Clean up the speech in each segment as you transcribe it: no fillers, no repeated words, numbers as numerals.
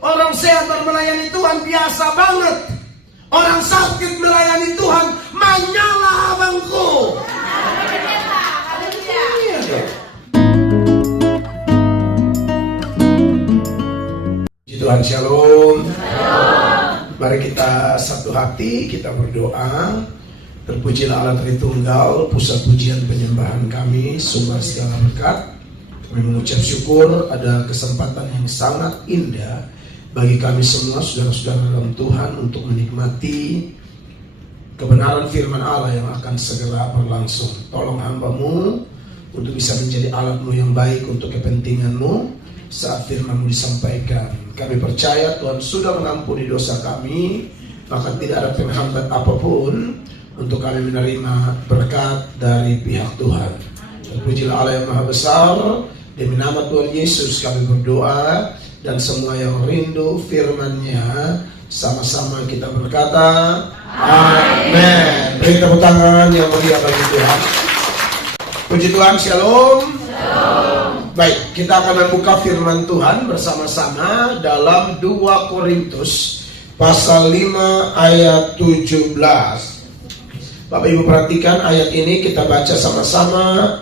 Orang sehat melayani Tuhan biasa banget. Orang sakit melayani Tuhan, manyalah abangku. Tuhan shalom. Mari kita satu hati, kita berdoa. Terpujilah Allah Tritunggal, pusat pujian penyembahan kami, sumber segala berkat. Kami mengucap syukur ada kesempatan yang sangat indah bagi kami semua saudara-saudara dalam Tuhan untuk menikmati kebenaran firman Allah yang akan segera berlangsung. Tolong hamba-Mu untuk bisa menjadi alat-Mu yang baik untuk kepentingan-Mu saat firman-Mu disampaikan. Kami percaya Tuhan sudah mengampuni dosa kami, maka tidak ada penghambat apapun untuk kami menerima berkat dari pihak Tuhan. Terpujilah Allah yang Maha Besar. Demi nama Tuhan Yesus kami berdoa, dan semua yang rindu firman-Nya sama-sama kita berkata amin. Beri tepuk tangan yang mulia bagi Tuhan. Puji Tuhan, shalom. Baik, kita akan membuka firman Tuhan bersama-sama dalam 2 Korintus pasal 5 ayat 17. Bapak Ibu perhatikan ayat ini, kita baca sama-sama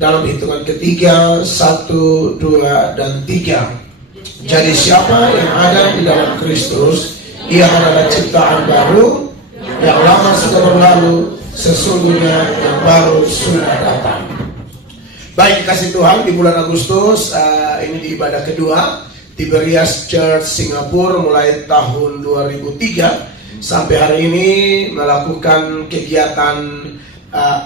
dalam hitungan ketiga, 1, 2, dan 3. Jadi siapa yang ada di dalam Kristus, ia adalah ciptaan baru, yang lama sudah berlalu, sesungguhnya yang baru sudah datang. Baik, kasih Tuhan, di bulan Agustus ini di ibadah kedua Tiberias Church Singapura mulai tahun 2003 sampai hari ini melakukan kegiatan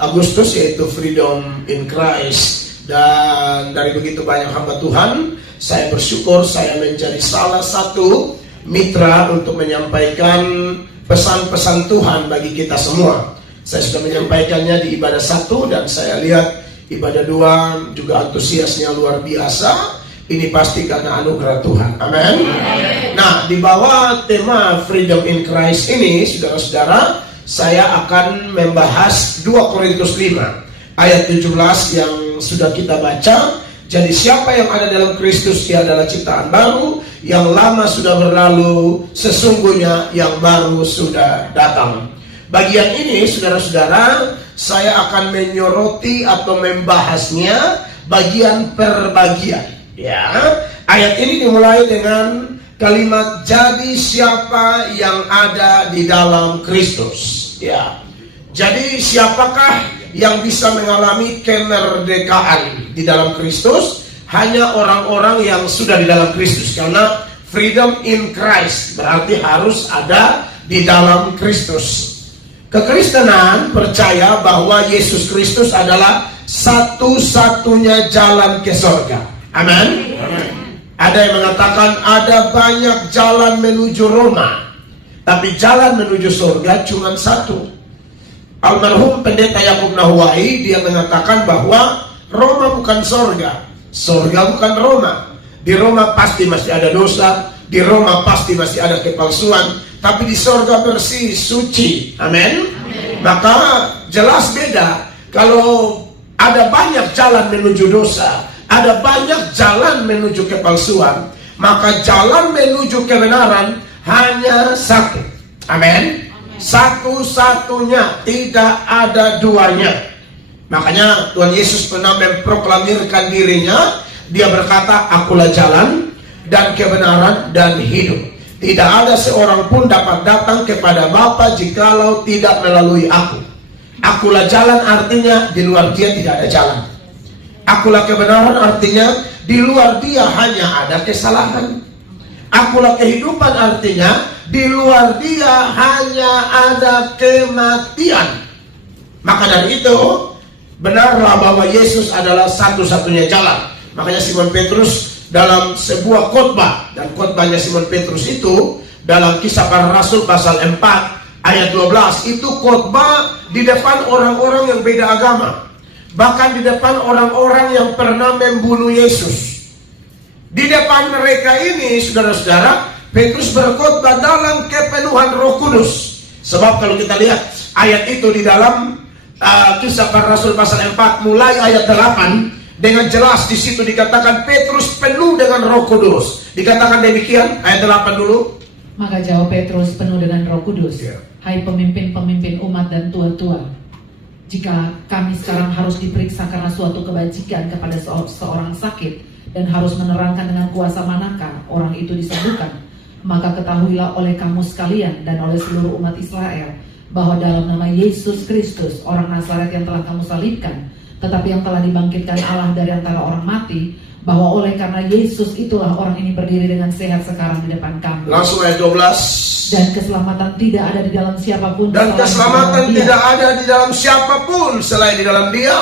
Agustus, yaitu Freedom in Christ. Dan dari begitu banyak hamba Tuhan, saya bersyukur saya menjadi salah satu mitra untuk menyampaikan pesan-pesan Tuhan bagi kita semua. Saya sudah menyampaikannya di ibadah 1, dan saya lihat ibadah 2 juga antusiasnya luar biasa. Ini pasti karena anugerah Tuhan. Amin. Nah, di bawah tema Freedom in Christ ini, saudara-saudara, saya akan membahas 2 Korintus 5 ayat 17 yang sudah kita baca. Jadi siapa yang ada dalam Kristus, ia adalah ciptaan baru, yang lama sudah berlalu, sesungguhnya yang baru sudah datang. Bagian ini, saudara-saudara, saya akan menyoroti atau membahasnya bagian per bagian. Ya, ayat ini dimulai dengan kalimat jadi siapa yang ada di dalam Kristus. Ya, jadi siapakah yang bisa mengalami kemerdekaan di dalam Kristus? Hanya orang-orang yang sudah di dalam Kristus, karena freedom in Christ berarti harus ada di dalam Kristus. Kekristenan percaya bahwa Yesus Kristus adalah satu-satunya jalan ke surga. Amin. Ada yang mengatakan ada banyak jalan menuju Roma, tapi jalan menuju surga cuma satu. Almarhum Pendeta Yakub Nahwai, dia mengatakan bahwa Roma bukan surga, surga bukan Roma. Di Roma pasti masih ada dosa, di Roma pasti masih ada kepalsuan, tapi di surga bersih, suci. Amin. Maka jelas beda. Kalau ada banyak jalan menuju dosa, ada banyak jalan menuju kepalsuan, maka jalan menuju kebenaran hanya satu. Amin. Satu-satunya, tidak ada duanya. Makanya Tuhan Yesus pernah memproklamirkan dirinya. Dia berkata, akulah jalan dan kebenaran dan hidup. Tidak ada seorang pun dapat datang kepada Bapa jikalau tidak melalui aku. Akulah jalan artinya di luar dia tidak ada jalan. Akulah kebenaran artinya di luar dia hanya ada kesalahan. Akulah kehidupan artinya di luar dia hanya ada kematian. Maka dari itu benarlah bahwa Yesus adalah satu-satunya jalan. Makanya Simon Petrus dalam sebuah khotbah, dan khotbahnya Simon Petrus itu dalam Kisah Para Rasul pasal 4 ayat 12, itu khotbah di depan orang-orang yang beda agama. Bahkan di depan orang-orang yang pernah membunuh Yesus. Di depan mereka ini, saudara-saudara, Petrus berkhotbah dalam kepenuhan Roh Kudus. Sebab kalau kita lihat ayat itu di dalam Kisah Para Rasul pasal 4 mulai ayat 8, Dengan jelas di situ dikatakan Petrus penuh dengan Roh Kudus. Dikatakan demikian, ayat 8 dulu. Maka jawab Petrus penuh dengan Roh Kudus, Ya. hai pemimpin-pemimpin umat dan tua-tua, jika kami sekarang harus diperiksa karena suatu kebajikan kepada seorang sakit dan harus menerangkan dengan kuasa manakah orang itu disembuhkan, maka ketahuilah oleh kamu sekalian dan oleh seluruh umat Israel bahwa dalam nama Yesus Kristus orang Nazaret yang telah kamu salibkan, tetapi yang telah dibangkitkan Allah dari antara orang mati, bahwa oleh karena Yesus itulah orang ini berdiri dengan sehat sekarang di depan kamu. Langsung ayat 12. Dan keselamatan tidak ada di dalam siapapun. Dan keselamatan tidak ada di dalam siapapun selain di dalam Dia.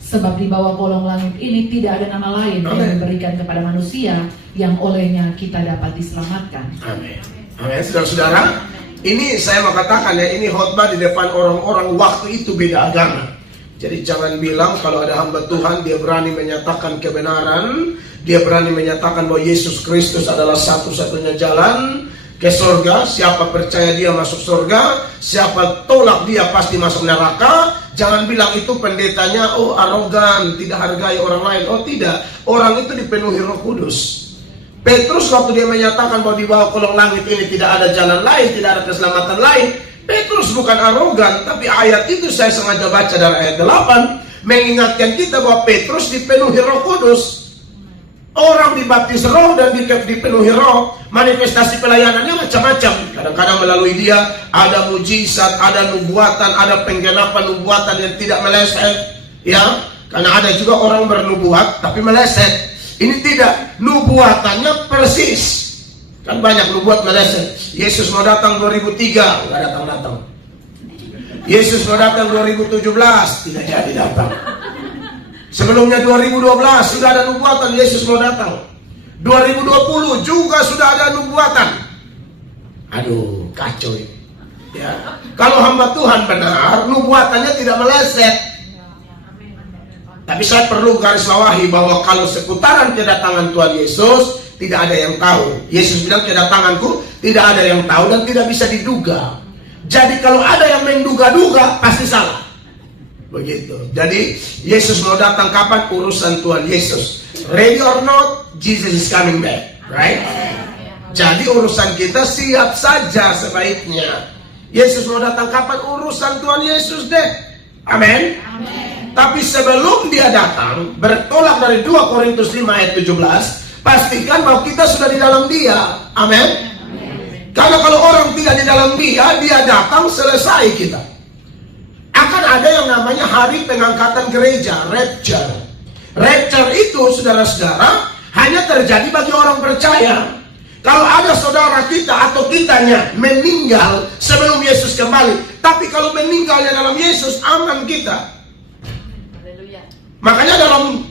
Sebab di bawah kolong langit ini tidak ada nama lain yang diberikan kepada manusia yang olehnya kita dapat diselamatkan. Amin. Amin. Saudara-saudara, ini saya mau katakan ya, ini khotbah di depan orang-orang waktu itu beda agama. Jadi jangan bilang kalau ada hamba Tuhan dia berani menyatakan kebenaran, dia berani menyatakan bahwa Yesus Kristus adalah satu-satunya jalan ke surga. Siapa percaya dia masuk surga, siapa tolak dia pasti masuk neraka. Jangan bilang itu pendetanya oh arogan, tidak hargai orang lain. Oh tidak, orang itu dipenuhi Roh Kudus. Petrus waktu dia menyatakan bahwa di bawah kolong langit ini tidak ada jalan lain, tidak ada keselamatan lain, Petrus bukan arogan, tapi ayat itu saya sengaja baca dari ayat 8 mengingatkan kita bahwa Petrus dipenuhi Roh Kudus. Orang dibaptis Roh dan dipenuhi Roh, manifestasi pelayanannya macam-macam. Kadang-kadang melalui dia ada mujizat, ada nubuatan, ada penggenapan nubuatan yang tidak meleset, ya. Karena ada juga orang bernubuat tapi meleset. Ini tidak, nubuatannya persis. Kan banyak nubuat meleset. Yesus mau datang 2003, nggak datang-datang. Yesus mau datang 2017, tidak jadi datang. Sebelumnya 2012 sudah ada nubuatan Yesus mau datang. 2020 juga sudah ada nubuatan. Aduh, kacau ini. Ya. Kalau hamba Tuhan benar, nubuatannya tidak meleset. Tapi saya perlu garis bawahi bahwa kalau seputaran kedatangan Tuhan Yesus tidak ada yang tahu. Yesus bilang kedatanganku tidak ada yang tahu dan tidak bisa diduga. Jadi kalau ada yang menduga-duga pasti salah. Begitu. Jadi Yesus mau datang kapan? Urusan Tuhan Yesus. Ready or not, Jesus is coming back, right? Jadi urusan kita siap saja sebaiknya. Yesus mau datang kapan? Urusan Tuhan Yesus deh. Amin. Tapi sebelum dia datang, bertolak dari 2 Korintus 5 ayat 17, pastikan bahwa kita sudah di dalam dia. Amin. Karena kalau orang tidak di dalam dia, dia datang selesai kita. Akan ada yang namanya hari pengangkatan gereja, rapture. Rapture itu, saudara-saudara, hanya terjadi bagi orang percaya. Kalau ada saudara kita atau kitanya meninggal sebelum Yesus kembali, tapi kalau meninggalnya dalam Yesus, aman kita. Makanya dalam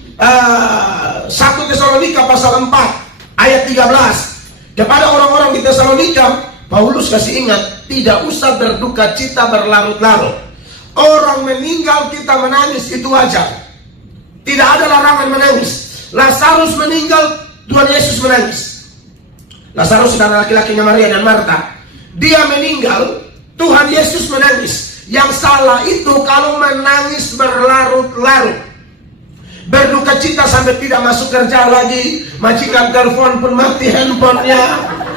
1 Tesalonika pasal 4 ayat 13, kepada orang-orang di Tesalonika, Paulus kasih ingat, tidak usah berduka cita berlarut-larut. Orang meninggal kita menangis itu wajar. Tidak ada larangan menangis. Lazarus meninggal, Tuhan Yesus menangis. Lazarus saudara laki-lakinya Maria dan Marta, dia meninggal, Tuhan Yesus menangis. Yang salah itu kalau menangis berlarut-larut, berduka cita sampai tidak masuk kerja lagi, majikan telepon pun mati handphonenya,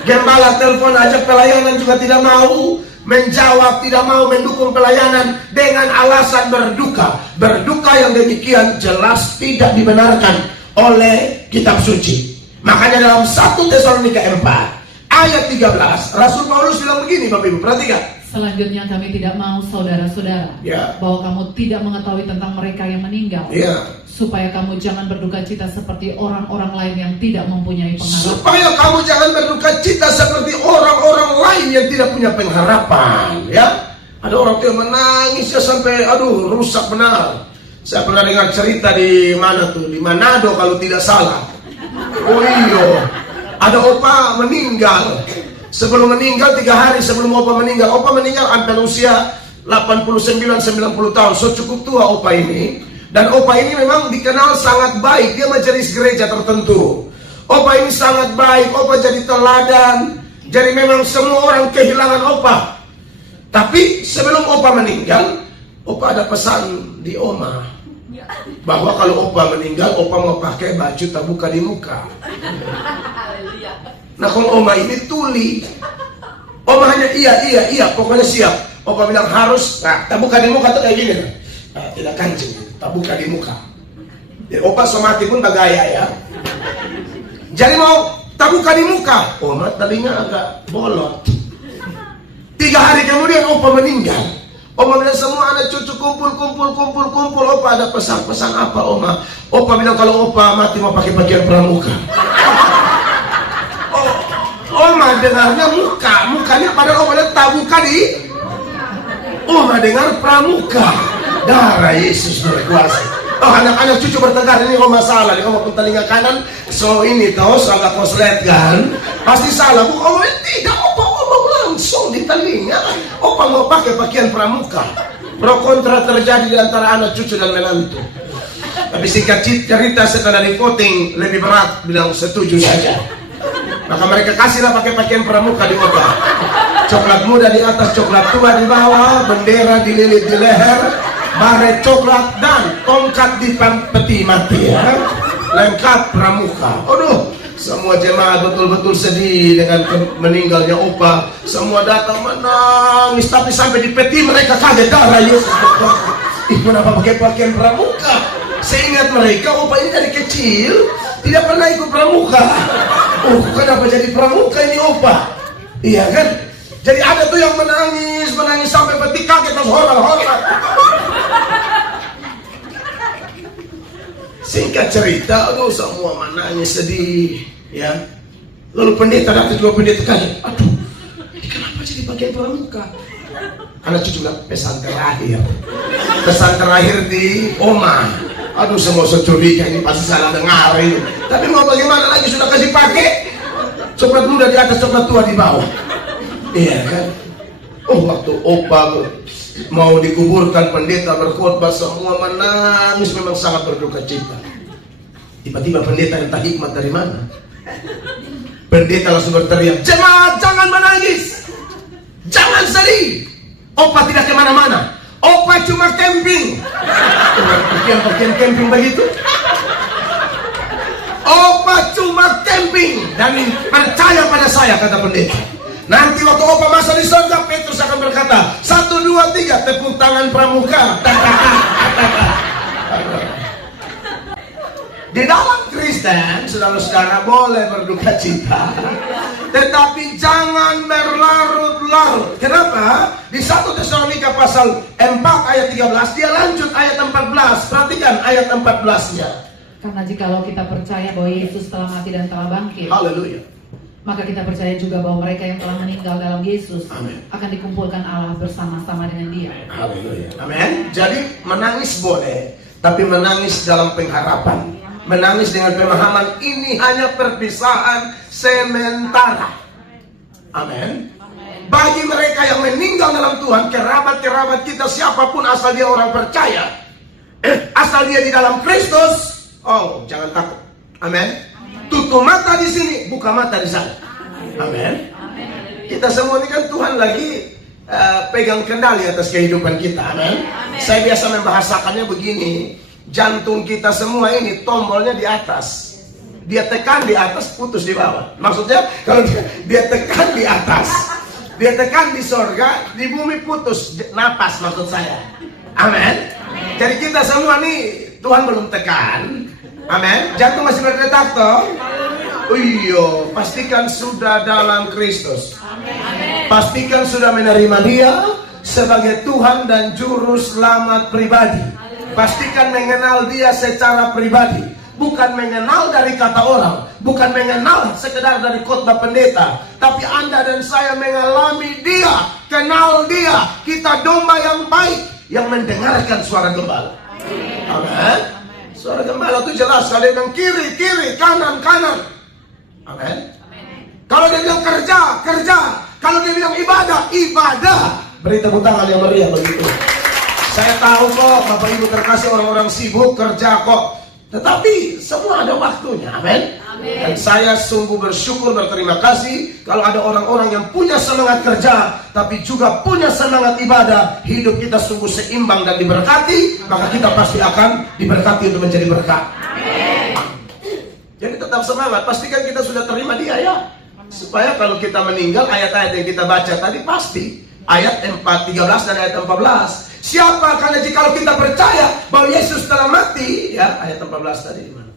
gembala telepon ajak pelayanan juga tidak mau menjawab, tidak mau mendukung pelayanan dengan alasan berduka. Berduka yang demikian jelas tidak dibenarkan oleh kitab suci. Makanya dalam 1 Tesalonika 4 ayat 13 Rasul Paulus bilang begini, Bapak Ibu perhatikan. Selanjutnya kami tidak mau saudara-saudara bahwa kamu tidak mengetahui tentang mereka yang meninggal, supaya kamu jangan berduka cita seperti orang-orang lain yang tidak mempunyai pengharapan. Supaya kamu jangan berduka cita seperti orang-orang lain yang tidak punya pengharapan. Ya, ada orang yang menangis ya sampai aduh rusak benar. Saya pernah dengar cerita di mana tuh, di Manado kalau tidak salah. Oh iya, ada opa meninggal. Sebelum meninggal 3 hari sebelum opa meninggal hampir usia 89-90 tahun. So cukup tua opa ini. Dan opa ini memang dikenal sangat baik. Dia majelis gereja tertentu. Opa ini sangat baik. Opa jadi teladan. Jadi memang semua orang kehilangan opa. Tapi sebelum opa meninggal, opa ada pesan di oma. Bahwa kalau opa meninggal, opa mau pakai baju tabuka di muka. Nah kalau oma ini tuli, oma hanya iya, pokoknya siap. Opa bilang harus, nah tabuka di muka tuh kayak gini. Nah, tidak kancing, tabuka di muka. Jadi opa somati pun bagaya ya. Jadi mau tabuka di muka, oma tadinya agak bolot. 3 hari kemudian opa meninggal. Oma bilang semua anak cucu kumpul. Opa ada pesan apa oma? Opa bilang kalau opa mati mau pakai pakaian pramuka. Oma dengarnya mukanya padahal oma lihat tabuka di. Oma dengar pramuka. Darah Yesus berkuasa. Oh anak-anak cucu bertengkar ini oma salah. Oma pun telinga kanan. So ini tahu salah koslet kan? Pasti salah. Oma tidak opa langsung di telinga. Opa mau pakai pakaian pramuka. Pro kontra terjadi di antara anak cucu dan menantu. Tapi singkat cerita setelah di voting lebih berat bilang setuju saja. Maka mereka kasihlah pakai pakaian pramuka di opa. Coklat muda di atas, coklat tua di bawah, bendera dililit di leher, baret coklat dan tongkat di peti mati ya. Lengkap pramuka. Aduh, semua jemaat betul-betul sedih dengan meninggalnya opa. Semua datang menangis, tapi sampai di peti mereka kaget darah Yesus. Kenapa pakai pakaian pramuka? Seingat mereka opa ini dari kecil tidak pernah ikut pramuka. Oh, kenapa jadi pramuka ini opa? Iya kan? Jadi ada tuh yang menangis sampai peti kaget terus horor. Singkat cerita, aduh semua menangis sedih, ya. Lalu pendeta datang juga pendeta kaget. Aduh, ini kenapa jadi pakaian pramuka? Anak cucu bilang pesan terakhir di oma. Aduh semua curiga ini pasti salah dengar ini. Tapi mau bagaimana lagi sudah kasih pakai. Coklat muda di atas, coklat tua di bawah. Iya kan? Oh waktu opa mau dikuburkan pendeta berkhotbah semua menangis, memang sangat berduka cita. Tiba-tiba pendeta minta hikmat dari mana? Pendeta langsung berteriak, jemaat jangan menangis, jangan sedih. Opa tidak kemana-mana, opa cuma camping. Pakaian camping begitu. Opa cuma camping dan percaya pada saya, kata pendeta. Nanti waktu opa masuk di surga, Petrus akan berkata 1, 2, 3 tepuk tangan pramuka. Di dalam Kristen, saudara-saudara boleh berduka cita, tetapi jangan berlarut-larut. Kenapa? Di 1 Tesalonika pasal 4 ayat 13 dia lanjut ayat 14. Perhatikan ayat 14-nya. Karena jikalau kita percaya bahwa Yesus telah mati dan telah bangkit, Haleluya, maka kita percaya juga bahwa mereka yang telah meninggal dalam Yesus Amen. akan dikumpulkan Allah bersama-sama dengan Dia. Haleluya. Amin. Jadi menangis boleh, tapi menangis dalam pengharapan. Menangis dengan pemahaman ini hanya perpisahan sementara. Amin. Bagi mereka yang meninggal dalam Tuhan, kerabat-kerabat kita siapapun asal dia orang percaya, asal dia di dalam Kristus, oh jangan takut. Amin. Tutup mata di sini, buka mata di sana. Amin. Kita semua ini kan Tuhan lagi pegang kendali atas kehidupan kita. Amin. Saya biasa membahasakannya begini. Jantung kita semua ini tombolnya di atas. Dia tekan di atas, putus di bawah. Maksudnya kalau dia tekan di atas, dia tekan di sorga, di bumi putus napas maksud saya. Amin. Jadi kita semua nih Tuhan belum tekan. Amin. Jantung masih berdetak toh. Iya, pastikan sudah dalam Kristus. Pastikan sudah menerima Dia sebagai Tuhan dan Juru Selamat pribadi. Pastikan mengenal Dia secara pribadi, bukan mengenal dari kata orang, bukan mengenal sekedar dari khotbah pendeta, tapi Anda dan saya mengalami Dia, kenal Dia. Kita domba yang baik yang mendengarkan suara gembala. Amin. Suara gembala itu jelas. Kalau dia bilang kiri, kiri, kanan, kanan. Amin. Kalau dia bilang kerja, kerja. Kalau dia bilang ibadah, ibadah. Beri tepuk tangan yang meriah begitu. Saya tahu kok Bapak Ibu terkasih, orang-orang sibuk kerja kok. Tetapi semua ada waktunya, amin. Dan saya sungguh bersyukur, berterima kasih kalau ada orang-orang yang punya semangat kerja, tapi juga punya semangat ibadah. Hidup kita sungguh seimbang dan diberkati, maka kita pasti akan diberkati untuk menjadi berkat. Jadi tetap semangat, pastikan kita sudah terima Dia ya. Supaya kalau kita meninggal, ayat-ayat yang kita baca tadi pasti ayat 13 dan ayat 14. Siapa? Karena jikalau kita percaya bahwa Yesus telah mati, ya, ayat 14 tadi di mana?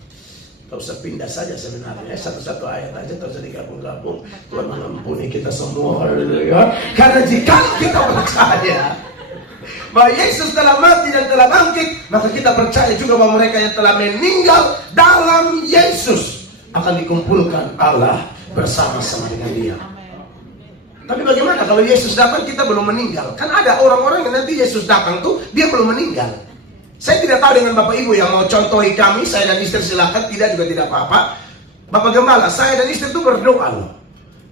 Tak usah pindah saja sebenarnya, satu-satu ayat aja, tak usah digabung-gabung. Tuhan mengampuni kita semua, haleluya. Karena jika kita percaya bahwa Yesus telah mati dan telah bangkit, maka kita percaya juga bahwa mereka yang telah meninggal dalam Yesus akan dikumpulkan Allah bersama-sama dengan Dia. Tapi bagaimana kalau Yesus datang kita belum meninggal? Kan ada orang-orang yang nanti Yesus datang tuh dia belum meninggal. Saya tidak tahu dengan Bapak Ibu yang mau contohi kami, saya dan istri silakan, tidak juga tidak apa-apa. Bapak Gembala, saya dan istri itu berdoa loh.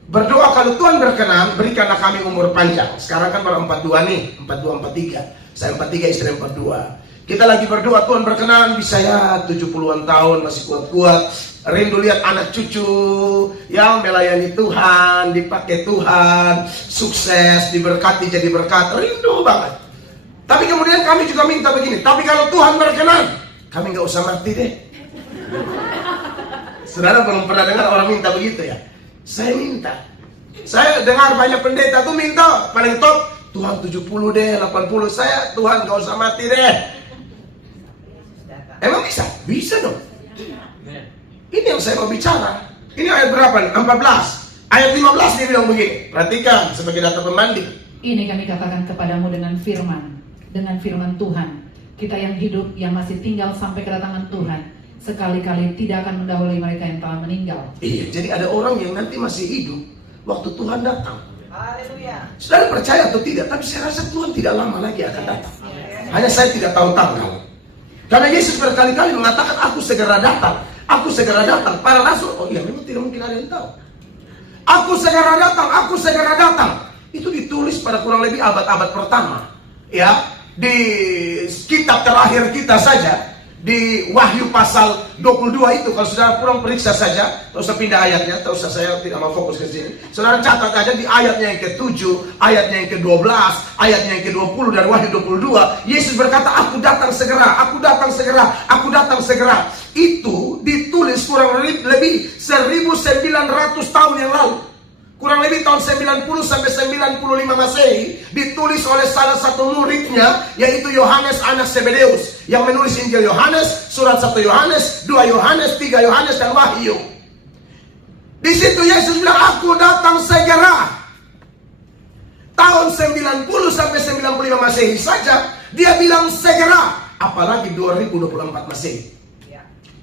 Berdoa kalau Tuhan berkenan, berikanlah kami umur panjang. Sekarang kan baru 42 nih, 42, 43. Saya 43, istri 42. Kita lagi berdoa, Tuhan berkenan bisa ya 70-an tahun masih kuat-kuat. Rindu lihat anak cucu yang melayani Tuhan, dipakai Tuhan, sukses, diberkati jadi berkat. Rindu banget. Tapi kemudian kami juga minta begini, tapi kalau Tuhan berkenan, kami nggak usah mati deh. Saudara belum pernah dengar orang minta begitu ya? Saya minta. Saya dengar banyak pendeta tuh minta paling top Tuhan 70 deh, 80. Saya Tuhan nggak usah mati deh. Emang bisa? Bisa dong. Ini yang saya mau bicara. Ini ayat berapa nih? 14. Ayat 15 dia bilang begini. Perhatikan sebagai data pembanding. Ini kami katakan kepadamu dengan firman Tuhan. Kita yang hidup, yang masih tinggal sampai kedatangan Tuhan, sekali-kali tidak akan mendahului mereka yang telah meninggal. Iya, jadi ada orang yang nanti masih hidup waktu Tuhan datang. Haleluya. Saudara percaya atau tidak? Tapi saya rasa Tuhan tidak lama lagi akan datang. Hanya saya tidak tahu tanggal. Karena Yesus berkali-kali mengatakan, aku segera datang. Aku segera datang. Para rasul, oh iya memang tidak mungkin ada yang tahu. Aku segera datang, aku segera datang. Itu ditulis pada kurang lebih abad-abad pertama. Ya, di kitab terakhir kita saja, di Wahyu pasal 22 itu, kalau saudara kurang periksa saja, tak usah pindah ayatnya, tak usah, saya tidak mau fokus ke sini. Saudara catat aja di ayatnya yang ke-7, ayatnya yang ke-12, ayatnya yang ke-20 dari Wahyu 22, Yesus berkata, aku datang segera, aku datang segera, aku datang segera. Itu ditulis kurang lebih 1900 tahun yang lalu. Kurang lebih tahun 90 sampai 95 Masehi, ditulis oleh salah satu muridnya, yaitu Yohanes anak Zebedeus, yang menulis Injil Yohanes, surat 1 Yohanes, 2 Yohanes, 3 Yohanes, dan Wahyu. Di situ Yesus bilang, aku datang segera. Tahun 90 sampai 95 Masehi saja, dia bilang segera. Apalagi 2024 Masehi.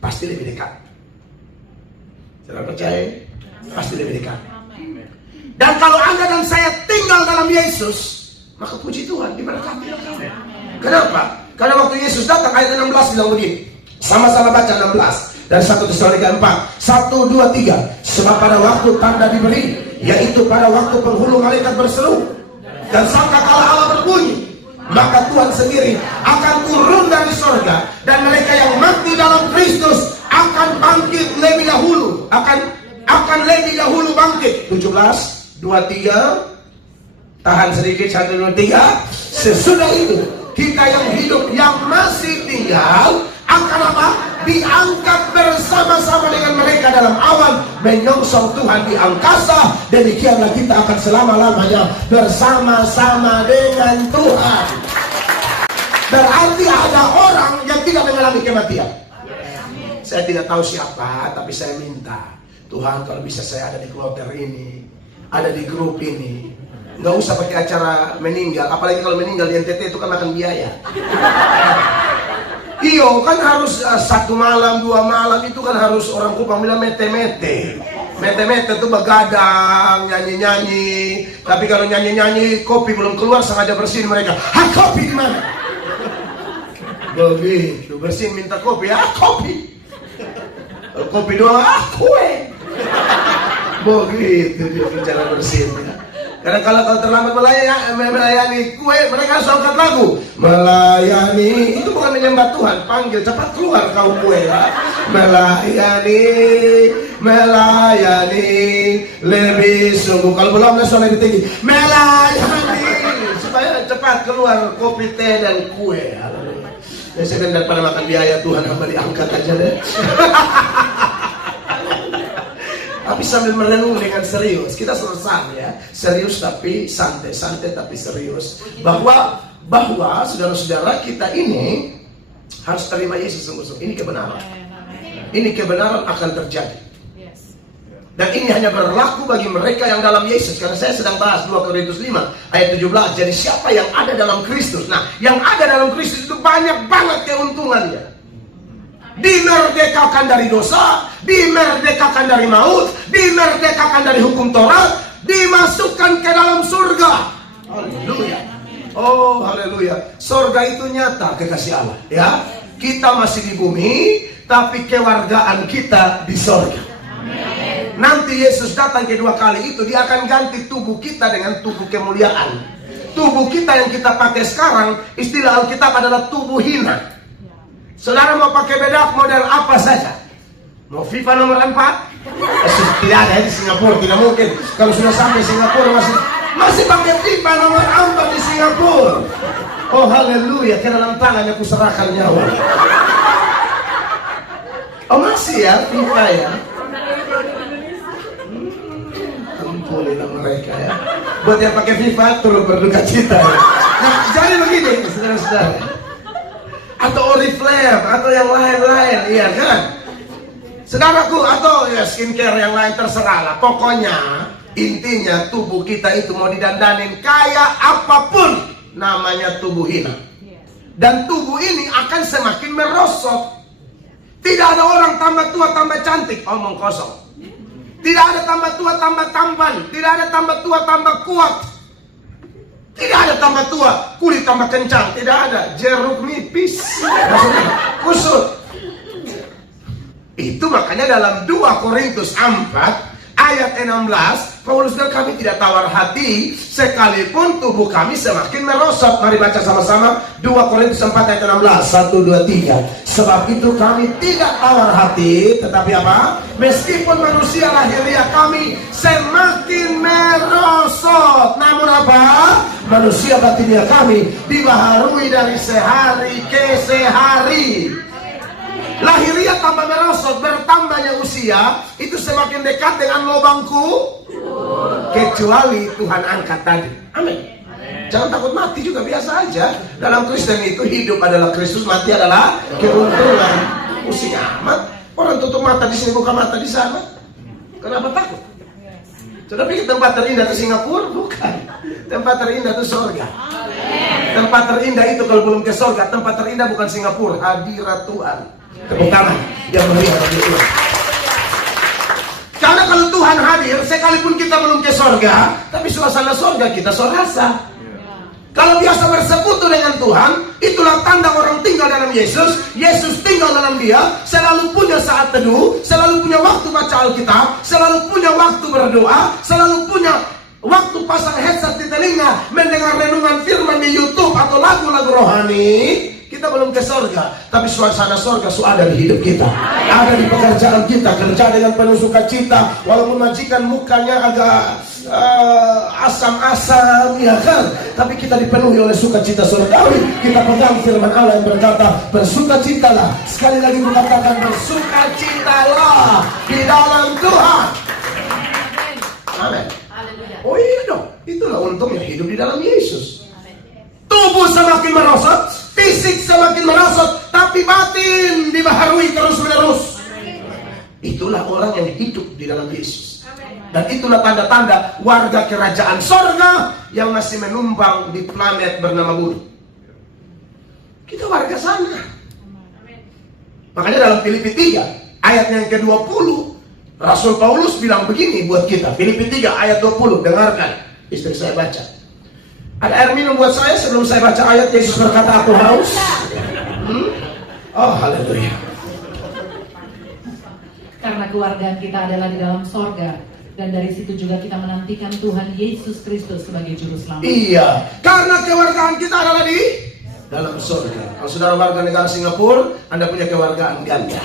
Pasti lebih dekat. Saudara percaya? Pasti lebih dekat. Dan kalau Anda dan saya tinggal dalam Yesus, maka puji Tuhan, diberkati. Kenapa? Karena waktu Yesus datang, ayat 16 bilang begini. Sama-sama baca 16 dari 1 Tesalonika 4. 1, 2, 3. Sebab pada waktu tanda diberi, yaitu pada waktu penghulu malaikat berseru dan sangkakala Allah berbunyi, maka Tuhan sendiri akan turun dari surga, dan mereka yang mati dalam Kristus akan bangkit lebih dahulu, akan lebih dahulu bangkit. 17, 23, tahan sedikit, 1, 2, 3. Sesudah itu kita yang hidup yang masih tinggal akan apa? Diangkat bersama-sama dengan mereka dalam awan menyongsong Tuhan di angkasa. Demikianlah kita akan selama-lamanya bersama-sama dengan Tuhan. Berarti ada orang yang tidak mengalami kematian. Saya tidak tahu siapa, tapi saya minta Tuhan, kalau bisa saya ada di kloter ini, ada di grup ini. Nggak usah pakai acara meninggal, apalagi kalau meninggal di NTT itu kan makan biaya. Iyo kan harus 1 malam, 2 malam, itu kan harus orang Kupang bilang mete-mete. Mete-mete itu begadang, nyanyi-nyanyi. Tapi kalau nyanyi-nyanyi, kopi belum keluar, sengaja bersihin mereka. Kopi di mana? Begitu, bersihin minta kopi, kopi. Kopi doang, kue. Begitu dia bicara bersihin. Karena kalau terlambat melayani kue, mereka harus angkat lagu. Melayani, itu bukan menyembah Tuhan. Panggil, cepat keluar kau kue ya. Melayani, lebih sungguh. Kalau belum, suara lebih tinggi. Melayani, supaya cepat keluar kopi, teh, dan kue. Ya, saya kan daripada makan biaya Tuhan, hamba diangkat aja deh. Tapi sambil merenung dengan serius, kita selesai ya, serius tapi santai, santai tapi serius. Bahwa saudara-saudara kita ini harus terima Yesus sungguh-sungguh. Ini kebenaran. Ini kebenaran akan terjadi. Dan ini hanya berlaku bagi mereka yang dalam Yesus. Karena saya sedang bahas 2 Korintus 5 ayat 17. Jadi siapa yang ada dalam Kristus? Nah, yang ada dalam Kristus itu banyak banget keuntungannya. Dimerdekakan dari dosa, dimerdekakan dari maut, dimerdekakan dari hukum Taurat, dimasukkan ke dalam surga. Haleluya. Oh, haleluya. Surga itu nyata, kekasih Allah, ya. Kita masih di bumi, tapi kewargaan kita di surga. Nanti Yesus datang kedua kali itu, dia akan ganti tubuh kita dengan tubuh kemuliaan. Tubuh kita yang kita pakai sekarang, istilah Alkitab adalah tubuh hina. Saudara mau pakai bedak model apa saja? Mau FIFA nomor 4? Tidak ada di Singapura, tidak mungkin. Kalau sudah sampai Singapura masih pakai FIFA nomor 4 di Singapura. Oh haleluya, ke dalam tangannya kuserahkan nyawa. Oh masih ya FIFA ya. Ampunilah mereka ya. Buat yang pakai FIFA turut berduka cita ya. Nah jadi begini saudara-saudara, atau Oriflame atau yang lain-lain, iya kan? Saudaraku, atau ya skincare yang lain terserah lah. Pokoknya intinya tubuh kita itu mau didandanin kayak apapun, namanya tubuh hina. Dan tubuh ini akan semakin merosot. Tidak ada orang tambah tua tambah cantik, omong kosong. Tidak ada tambah tua tambah tampan, tidak ada tambah tua tambah kuat. Tidak ada tambah tua, kulit tambah kencang. Tidak ada, jeruk nipis, kusut. Itu makanya dalam 2 Korintus 4 ayat 16, Paulus bilang kami tidak tawar hati sekalipun tubuh kami semakin merosot. Mari baca sama-sama 2 Korintus 4 ayat 16, 1, 2, 3. Sebab itu kami tidak tawar hati, tetapi apa? Meskipun manusia lahiriah kami semakin merosot, namun apa? Manusia batiniah kami dibaharui dari sehari ke sehari. Lahiriah tambah merosot, bertambahnya usia itu semakin dekat dengan lubangku, kecuali Tuhan angkat tadi. Amin. Jangan takut mati juga, biasa aja. Dalam Kristen itu hidup adalah Kristus, mati adalah keuntungan. Pusing amat. Orang tutup mata di sini, buka mata di sana. Kenapa takut? Sudah pikir tempat terindah itu Singapura? Bukan. Tempat terindah itu surga. Tempat terindah itu kalau belum ke surga, tempat terindah bukan Singapura, hadirat Tuhan. Tepuk tangan yang melihat Tuhan. Karena kalau Tuhan hadir, sekalipun kita belum ke surga, tapi suasana surga kita sorasa. Kalau biasa bersekutu dengan Tuhan, itulah tanda orang tinggal dalam Yesus. Yesus tinggal dalam dia, selalu punya saat teduh, selalu punya waktu baca Alkitab, selalu punya waktu berdoa, selalu punya waktu pasang headset di telinga, mendengar renungan firman di YouTube atau lagu-lagu rohani. Kita belum ke surga, tapi suasana surga ada di hidup kita, ada di pekerjaan kita, kerja dengan penuh sukacita, walaupun majikan mukanya agak asam-asam, ya kan? Tapi kita dipenuhi oleh sukacita surgawi. Kita pegang firman Allah yang berkata, bersukacitalah. Sekali lagi mengatakan, bersukacitalah di dalam Tuhan. Amin. Oh iya dong, itulah untungnya hidup di dalam Yesus. Tubuh semakin merosot, fisik semakin merosot, tapi batin dibaharui terus-menerus. Itulah orang yang hidup di dalam Yesus. Dan itulah tanda-tanda warga kerajaan sorga yang masih menumpang di planet bernama bumi. Kita warga sana. Makanya dalam Filipi 3 ayat yang ke-20, Rasul Paulus bilang begini buat kita. Filipi 3 ayat 20, dengarkan. Istri saya baca. Ada air minum buat saya sebelum saya baca ayat. Yesus berkata, aku haus. Oh haleluya. Karena keluarga kita adalah di dalam sorga, Dan dari situ juga kita menantikan Tuhan Yesus Kristus sebagai juru selamat. Iya, karena kewargaan kita adalah di dalam surga. Kalau saudara warga negara Singapura, Anda punya kewargaan ganda.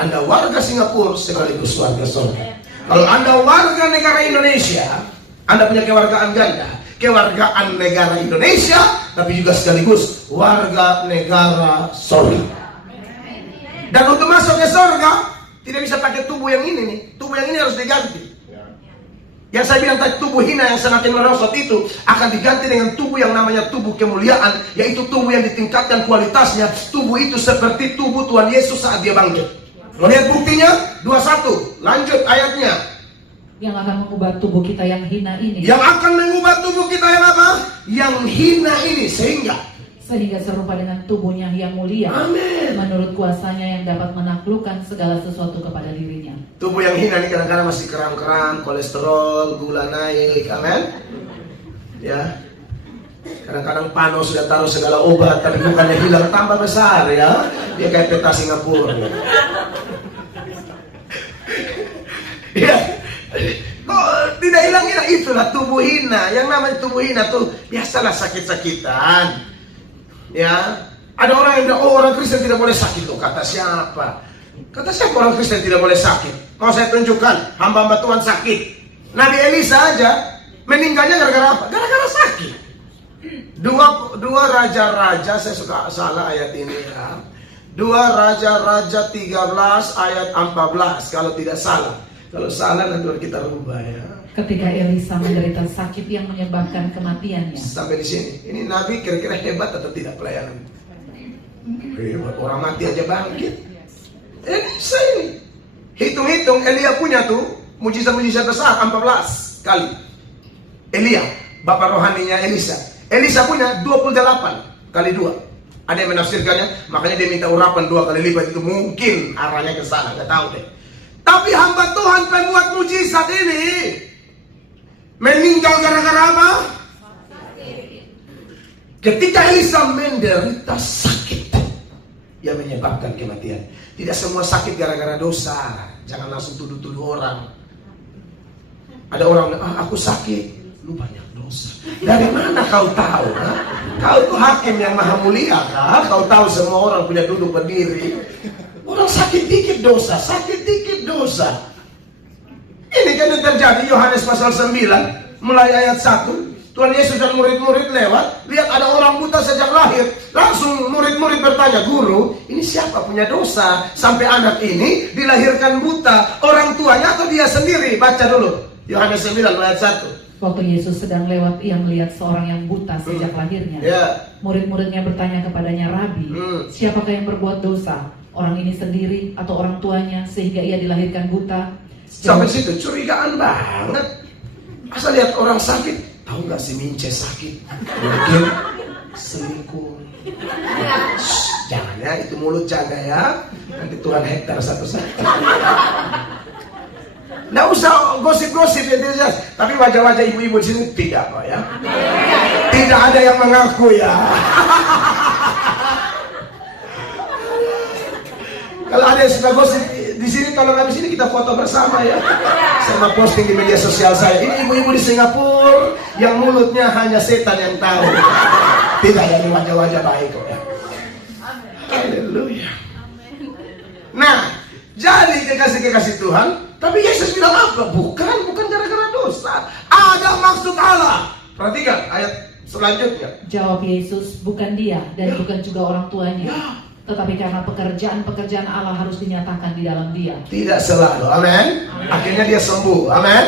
Anda warga Singapura sekaligus warga surga. Kalau Anda warga negara Indonesia, Anda punya kewargaan ganda. Kewargaan negara Indonesia, tapi juga sekaligus warga negara surga. Dan untuk masuk ke surga, tidak bisa pakai tubuh yang ini nih. Tubuh yang ini harus diganti. Yang saya bilang tadi, tubuh hina yang semakin merosot itu akan diganti dengan tubuh yang namanya tubuh kemuliaan, yaitu tubuh yang ditingkatkan kualitasnya. Tubuh itu seperti tubuh Tuhan Yesus saat dia bangkit. Lihat buktinya 21. Lanjut ayatnya. Yang akan mengubah tubuh kita yang hina ini. Yang akan mengubah tubuh kita yang apa? Yang hina ini, sehingga serupa dengan tubuhnya yang mulia. Amin. Menurut kuasanya yang dapat menaklukkan segala sesuatu kepada dirinya. Tubuh yang hina ini kadang-kadang masih keram-keram, kolesterol, gula naik, amin. Ya. Kadang-kadang panos sudah taruh segala obat, tapi bukannya hilang, tambah besar ya. Dia kayak peta Singapura. Ya. Kok tidak hilang-hilang? Itulah tubuh hina. Yang namanya tubuh hina tuh biasalah sakit-sakitan. Ya, ada orang yang bilang, oh orang Kristen tidak boleh sakit. Loh, kata siapa? Kata siapa orang Kristen tidak boleh sakit? Mau saya tunjukkan, hamba-hamba Tuhan sakit. Nabi Elisa aja meninggalnya gara-gara apa? Gara-gara sakit. Dua raja-raja, saya suka salah ayat ini ya. 2 Raja-Raja 13 ayat 14 kalau tidak salah. Kalau salah nanti kita rubah ya. Ketika Elisa menderita sakit yang menyebabkan kematiannya. Sampai di sini. Ini Nabi kira-kira hebat atau tidak pelayanan? Hebat, orang mati aja bangkit. Elisa ini. Hitung-hitung Elia punya tuh mujizat-mujizat besar 14 kali. Elia, bapak rohaninya Elisa. Elisa punya 28 kali 2. Ada yang menafsirkannya, makanya dia minta urapan 2 kali lipat. Itu mungkin arahnya ke sana, nggak tahu deh. Tapi hamba Tuhan pembuat mujizat ini meninggal gara-gara apa? Ketika Elisa menderita sakit yang menyebabkan kematian. Tidak semua sakit gara-gara dosa. Jangan langsung tuduh-tuduh orang. Ada orang bilang, aku sakit. Lu banyak dosa. Dari mana kau tahu? Ha? Kau tuh hakim yang maha mulia kan? Kau tahu semua orang punya duduk berdiri. Orang sakit dikit dosa, sakit dikit dosa. Ini kan yang terjadi Yohanes pasal 9 mulai ayat 1. Tuhan Yesus dan murid-murid lewat, lihat ada orang buta sejak lahir. Langsung murid-murid bertanya, guru, ini siapa punya dosa sampai anak ini dilahirkan buta? Orang tuanya atau dia sendiri? Baca dulu Yohanes 9 ayat 1. Waktu Yesus sedang lewat, ia melihat seorang yang buta sejak lahirnya. Murid-muridnya bertanya kepadanya, Rabi, siapakah yang berbuat dosa? Orang ini sendiri atau orang tuanya sehingga ia dilahirkan buta? Sampai situ curigaan banget. Asal lihat orang sakit, tahu nggak si Mince sakit? Mungkin selingkuh. Jangan ya, itu mulut jaga ya. Nanti Tuhan hektar satu-satu. Nggak usah gosip-gosip ya, jelas. Tapi wajah-wajah ibu-ibu di sini tidak kok ya. Tidak ada yang mengaku ya. Kalau ada yang suka gosip di sini, kalau nggak di sini kita foto bersama ya. Sama posting di media sosial saya. Ini ibu-ibu di Singapura yang mulutnya hanya setan yang tahu. Tidak ada wajah-wajah baik kok ya. Haleluya. Nah, jadi kekasih-kekasih Tuhan. Tapi Yesus bilang apa? Bukan gara-gara dosa. Ada maksud Allah. Perhatikan ayat selanjutnya. Jawab Yesus, bukan dia dan bukan juga orang tuanya. Tetapi karena pekerjaan Allah harus dinyatakan di dalam dia. Tidak selalu, amin. Akhirnya dia sembuh, amin.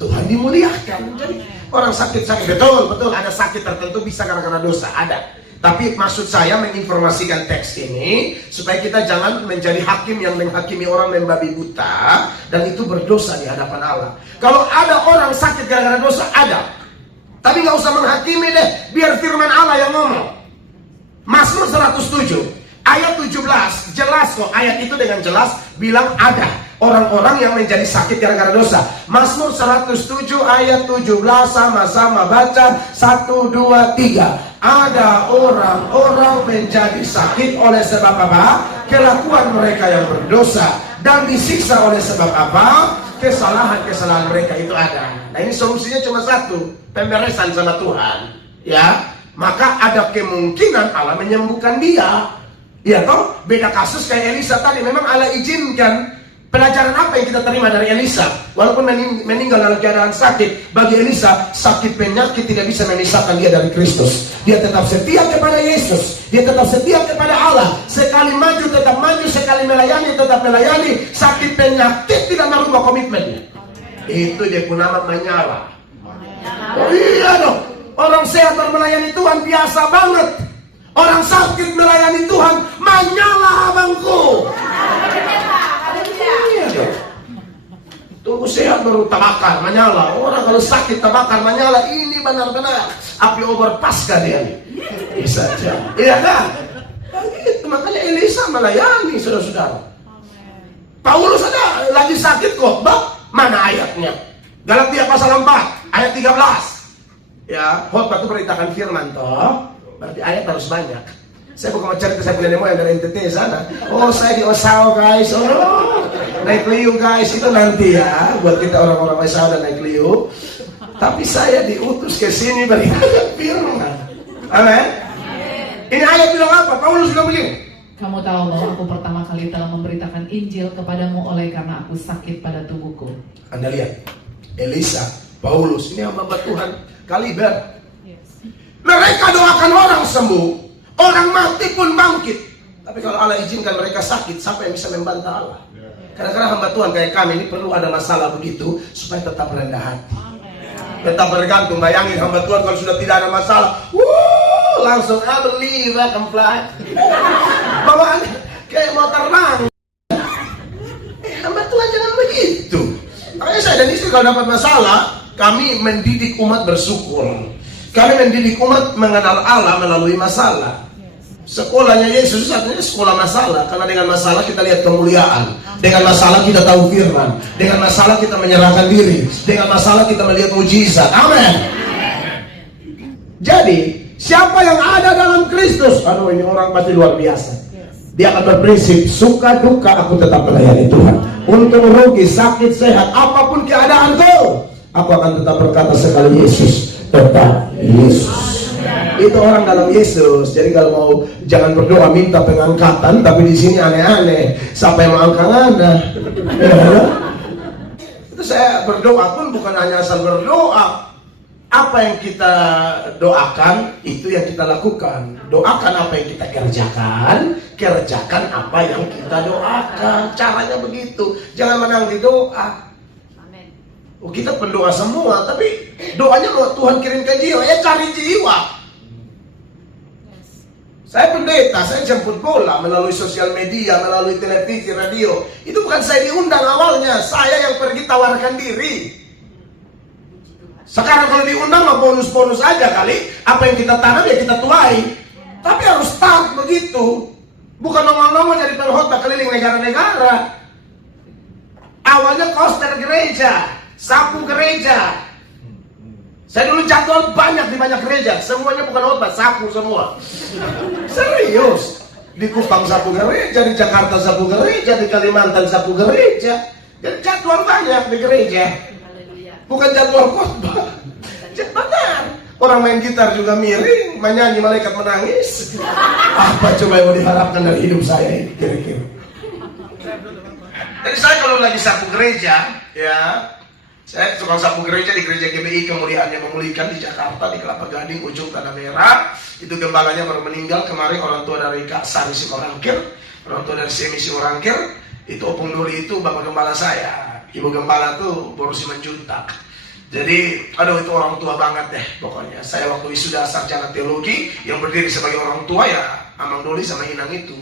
Tuhan dimuliakan. Jadi orang sakit-sakit, betul ada sakit tertentu bisa gara-gara dosa, ada. Tapi maksud saya menginformasikan teks ini supaya kita jangan menjadi hakim yang menghakimi orang membabi buta dan itu berdosa di hadapan Allah. Kalau ada orang sakit gara-gara dosa, ada. Tapi nggak usah menghakimi deh, biar firman Allah yang ngomong. Mazmur 107 ayat 17 jelas kok, ayat itu dengan jelas bilang ada orang-orang yang menjadi sakit gara-gara dosa. Mazmur 107 ayat 17 sama-sama baca 1, 2, 3. Ada orang-orang menjadi sakit oleh sebab apa? Kelakuan mereka yang berdosa. Dan disiksa oleh sebab apa? kesalahan mereka itu ada. Nah ini solusinya cuma satu, pemberesan sama Tuhan. Ya, maka ada kemungkinan Allah menyembuhkan dia. Ya toh, beda kasus kayak Elisa tadi. Memang Allah izinkan. Pelajaran apa yang kita terima dari Elisa? Walaupun meninggal dalam keadaan sakit, bagi Elisa sakit penyakit tidak bisa memisahkan dia dari Kristus. Dia tetap setia kepada Yesus, dia tetap setia kepada Allah. Sekali maju tetap maju, sekali melayani tetap melayani. Sakit penyakit tidak merubah komitmennya. Itu dia pun nama menyala. Oh iya dong, orang sehat melayani Tuhan biasa banget. Orang sakit melayani Tuhan menyala abangku. Tunggu sehat baru tabakar, menyala. Orang kalau sakit tabakar, menyala. Ini benar-benar api obor pasca dia nih. Bisa aja. Iya kan? Begitu, makanya Elisa melayani, saudara-saudara. Paulus ada lagi sakit kok. Mana ayatnya? Galatia pasal 4 ayat 13. Ya, khotbah itu beritakan firman toh. Berarti ayat harus banyak. Saya bukan mau cerita saya punya moyang dari NTT sana. Oh saya di Osao guys. Oh naik Clio guys. Itu nanti ya buat kita orang-orang Osao dan naik Clio. Tapi saya diutus ke sini beritakan firman. Amin. Ini ayat bilang apa? Paulus bilang begini. Kamu tahu bahwa aku pertama kali telah memberitakan Injil kepadamu oleh karena aku sakit pada tubuhku. Anda lihat Elisa, Paulus, ini hamba Tuhan kaliber. Mereka doakan orang sembuh, orang mati pun bangkit. Tapi kalau Allah izinkan mereka sakit, siapa yang bisa membantah Allah? Kadang-kadang hamba Tuhan kayak kami ini perlu ada masalah begitu supaya tetap rendah hati, tetap bergantung. Bayangin hamba Tuhan kalau sudah tidak ada masalah, langsung I believe I can fly. Bawaan kayak mau terbang. Hamba Tuhan jangan begitu. Makanya saya dan istri kalau dapat masalah, kami mendidik umat bersyukur. Kami mendidik umat mengenal Allah melalui masalah. Sekolahnya Yesus artinya sekolah masalah. Karena dengan masalah kita lihat kemuliaan. Dengan masalah kita tahu firman. Dengan masalah kita menyerahkan diri. Dengan masalah kita melihat mujizat. Amin. Jadi siapa yang ada dalam Kristus, aduh ini orang pasti luar biasa. Dia akan berprinsip, suka duka aku tetap melayani Tuhan. Untung rugi, sakit sehat, apapun keadaanku, aku akan tetap berkata sekali Yesus. Tetap Yesus. Itu orang dalam Yesus. Jadi kalau mau jangan berdoa minta pengangkatan, tapi di sini aneh-aneh. Siapa yang mengangkat Anda? Ya, itu saya berdoa pun bukan hanya asal berdoa. Apa yang kita doakan itu yang kita lakukan. Doakan apa yang kita kerjakan, kerjakan apa yang kita doakan. Caranya begitu. Jangan menang di doa. Oh, kita pendoa semua, tapi doanya mau Tuhan kirim ke jiwa, ya cari jiwa. Saya pendeta, saya jemput bola melalui sosial media, melalui televisi, radio. Itu bukan saya diundang awalnya, saya yang pergi tawarkan diri. Sekarang kalau diundang mah bonus-bonus aja kali. Apa yang kita tanam ya kita tuai. Tapi harus start begitu. Bukan nongol-nongol jadi pengkhotbah keliling negara-negara. Awalnya koster gereja, sapu gereja. Saya dulu jadwal banyak di banyak gereja. Semuanya bukan khotbah, sapu semua. Serius. Di Kupang sapu gereja, di Jakarta sapu gereja, di Kalimantan sapu gereja. Dan jadwal banyak di gereja. Bukan jadwal khotbah. Benar. Orang main gitar juga miring, menyanyi malaikat menangis. Apa coba yang mau diharapkan dari hidup saya ini kira-kira? Jadi saya kalau lagi sapu gereja, ya, saya tukang sapu gereja di gereja GBI Kemuliaan yang Memulihkan di Jakarta, di Kelapa Gading, ujung Tanah Merah. Itu gembalanya baru meninggal kemarin, orang tua dari Kak Sari Simorangkir, orang tua dari Semi Simorangkir. Itu Opung Duri itu bapak gembala saya. Ibu gembala tuh baru Simanjuntak. Jadi, aduh itu orang tua banget deh pokoknya. Saya waktu wisuda sarjana teologi, yang berdiri sebagai orang tua ya Amang Doli sama Inang itu.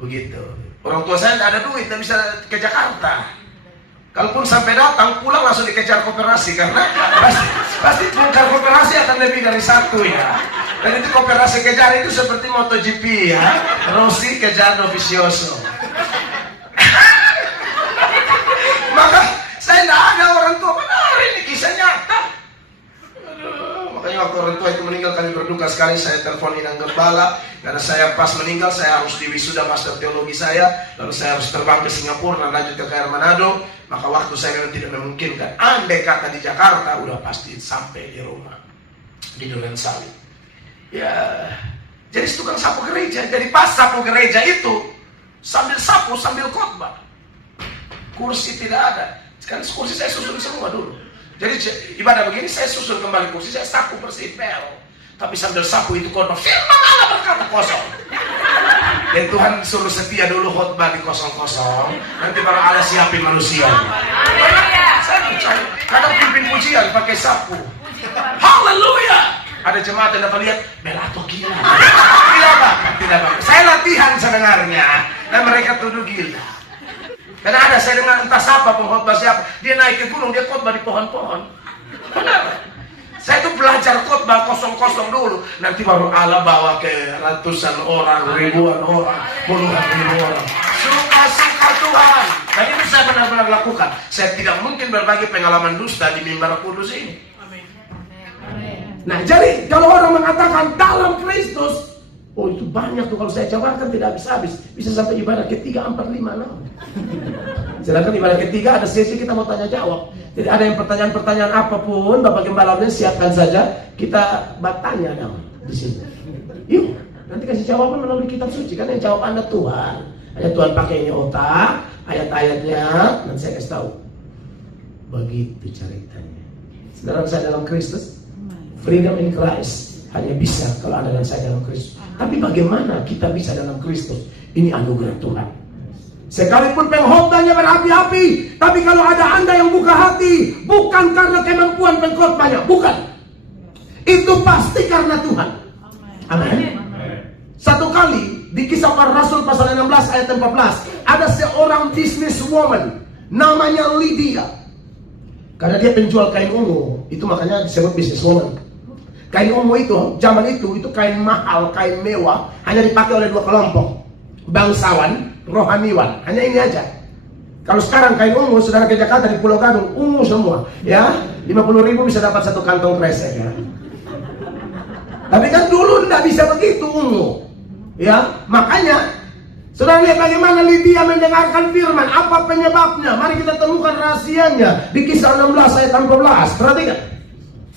Begitu. Orang tua saya tidak ada duit, tidak bisa ke Jakarta. Kalaupun sampai datang, pulang langsung dikejar koperasi. Karena pasti bongkar koperasi akan lebih dari satu ya. Dan itu koperasi kejar itu seperti MotoGP ya. Rossi kejar Dovizioso. Maka saya tidak ada orang tua, benar ini kisah nyata. Aduh, makanya waktu orang tua itu meninggal, kami berduka sekali. Saya telepon Inang Gembala, karena saya pas meninggal saya harus diwisuda master teologi saya, lalu saya harus terbang ke Singapura dan lanjut ke KR Manado. Maka waktu saya memang tidak memungkinkan. Andai kata di Jakarta, udah pasti sampai di rumah di Durensawit. Ya, jadi tukang sapu gereja. Jadi pas sapu gereja itu sambil sapu sambil khotbah. Kursi tidak ada. Kan kursi saya susun semua dulu. Jadi ibadah begini saya susun kembali kursi, saya sapu bersih pel. Tapi sambil sapu itu khotbah, firman Allah berkata kosong. Dan Tuhan suruh setia dulu khotbah di kosong-kosong, nanti baru Allah siapin manusia. Saya percaya. Kadang pimpin pujian pakai sapu. Haleluya. Ada jemaat yang dapat lihat, Belato gila. Gila banget, tidak bagus. Saya latihan sedengarnya, dan mereka tuduh gila. Karena ada saya dengar entah siapa pengkhotbah siapa, dia naik ke gunung, dia khotbah di pohon-pohon. Benar. Saya tuh belajar khotbah kosong-kosong dulu, nanti baru Allah bawa ke ratusan orang, ribuan orang, puluhan ribu orang. Suka-suka Tuhan. Dan itu saya benar-benar lakukan. Saya tidak mungkin berbagi pengalaman dusta di mimbar kudus ini. Nah, jadi kalau orang mengatakan dalam Kristus, oh itu banyak tuh, kalau saya jabarkan tidak habis-habis. Bisa sampai ibadah ketiga, 4, 5, 6. Sedangkan ibadah ketiga ada sesi kita mau tanya jawab. Jadi ada yang pertanyaan-pertanyaan apapun, Bapak Gembalanya siapkan saja, kita bertanya dong di sini. Yuk, nanti kasih jawaban melalui kitab suci, kan yang jawab Anda Tuhan. Hanya Tuhan pakai ini otak, ayat-ayatnya, nanti saya kasih tahu. Begitu ceritanya. Saudara saya dalam Kristus, freedom in Christ hanya bisa kalau Anda dan saya dalam Kristus. Tapi bagaimana kita bisa dalam Kristus? Ini anugerah Tuhan. Sekalipun pengkhotbahnya berapi-api, tapi kalau ada Anda yang buka hati, bukan karena kemampuan pengkhotbahnya, bukan. Itu pasti karena Tuhan. Amin. Satu kali di Kisah Para Rasul pasal 16 ayat 14, ada seorang businesswoman namanya Lydia. Karena dia penjual kain ungu, itu makanya disebut businesswoman. Kain ungu itu, zaman itu kain mahal, kain mewah, hanya dipakai oleh 2 kelompok. Bangsawan, rohaniwan, hanya ini aja. Kalau sekarang kain ungu, saudara ke Jakarta di Pulau Gadung, ungu semua, ya 50.000 bisa dapat 1 kantong kresek, ya. Tapi kan dulu tidak bisa begitu ungu, ya. Makanya, saudara lihat bagaimana Lydia mendengarkan firman, apa penyebabnya? Mari kita temukan rahasianya di Kisah 16 ayat 14. Perhatikan.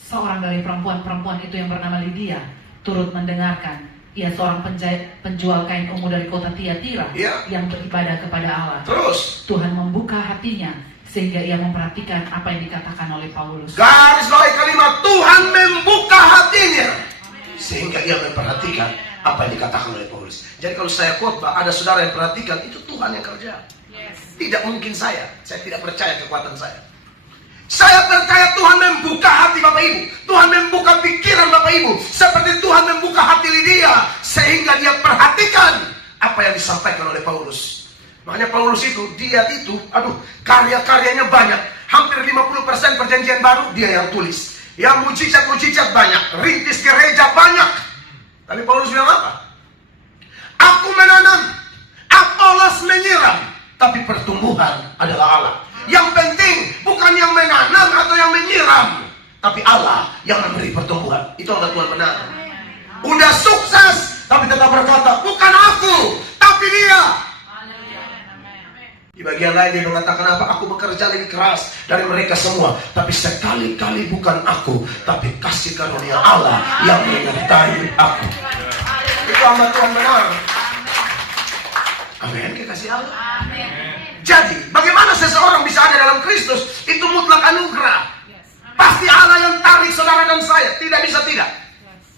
Seorang dari perempuan-perempuan itu yang bernama Lydia turut mendengarkan. Ia seorang penjual kain ungu dari kota Tiatira yang beribadah kepada Allah. Terus Tuhan membuka hatinya sehingga ia memperhatikan apa yang dikatakan oleh Paulus. Garis bawahi kalimat, Tuhan membuka hatinya sehingga ia memperhatikan apa yang dikatakan oleh Paulus. Jadi kalau saya khotbah, ada saudara yang perhatikan, itu Tuhan yang kerja. Tidak mungkin saya tidak percaya kekuatan saya. Saya percaya Tuhan membuka hati Bapak Ibu. Tuhan membuka pikiran Bapak Ibu. Seperti Tuhan membuka hati Lydia, sehingga dia perhatikan apa yang disampaikan oleh Paulus. Makanya Paulus itu, karya-karyanya banyak. Hampir 50% perjanjian baru dia yang tulis. Yang mujizat-mujizat banyak, rintis gereja banyak. Tapi Paulus bilang apa? Aku menanam, Apolos menyiram, tapi pertumbuhan adalah Allah. Yang penting bukan yang menanam atau yang menyiram, tapi Allah yang memberi pertumbuhan. Itu adalah Tuhan benar. Udah sukses, tapi tetap berkata, bukan aku, tapi dia. Di bagian lain dia mengatakan apa? Aku bekerja lebih keras dari mereka semua, tapi sekali-kali bukan aku, tapi kasih karunia Allah yang menyertai aku. Itu amat Tuhan benar. Amin, kasih Allah. Jadi, bagaimana seseorang bisa ada dalam Kristus? Itu mutlak anugerah. Pasti Allah yang tarik saudara dan saya, tidak bisa tidak.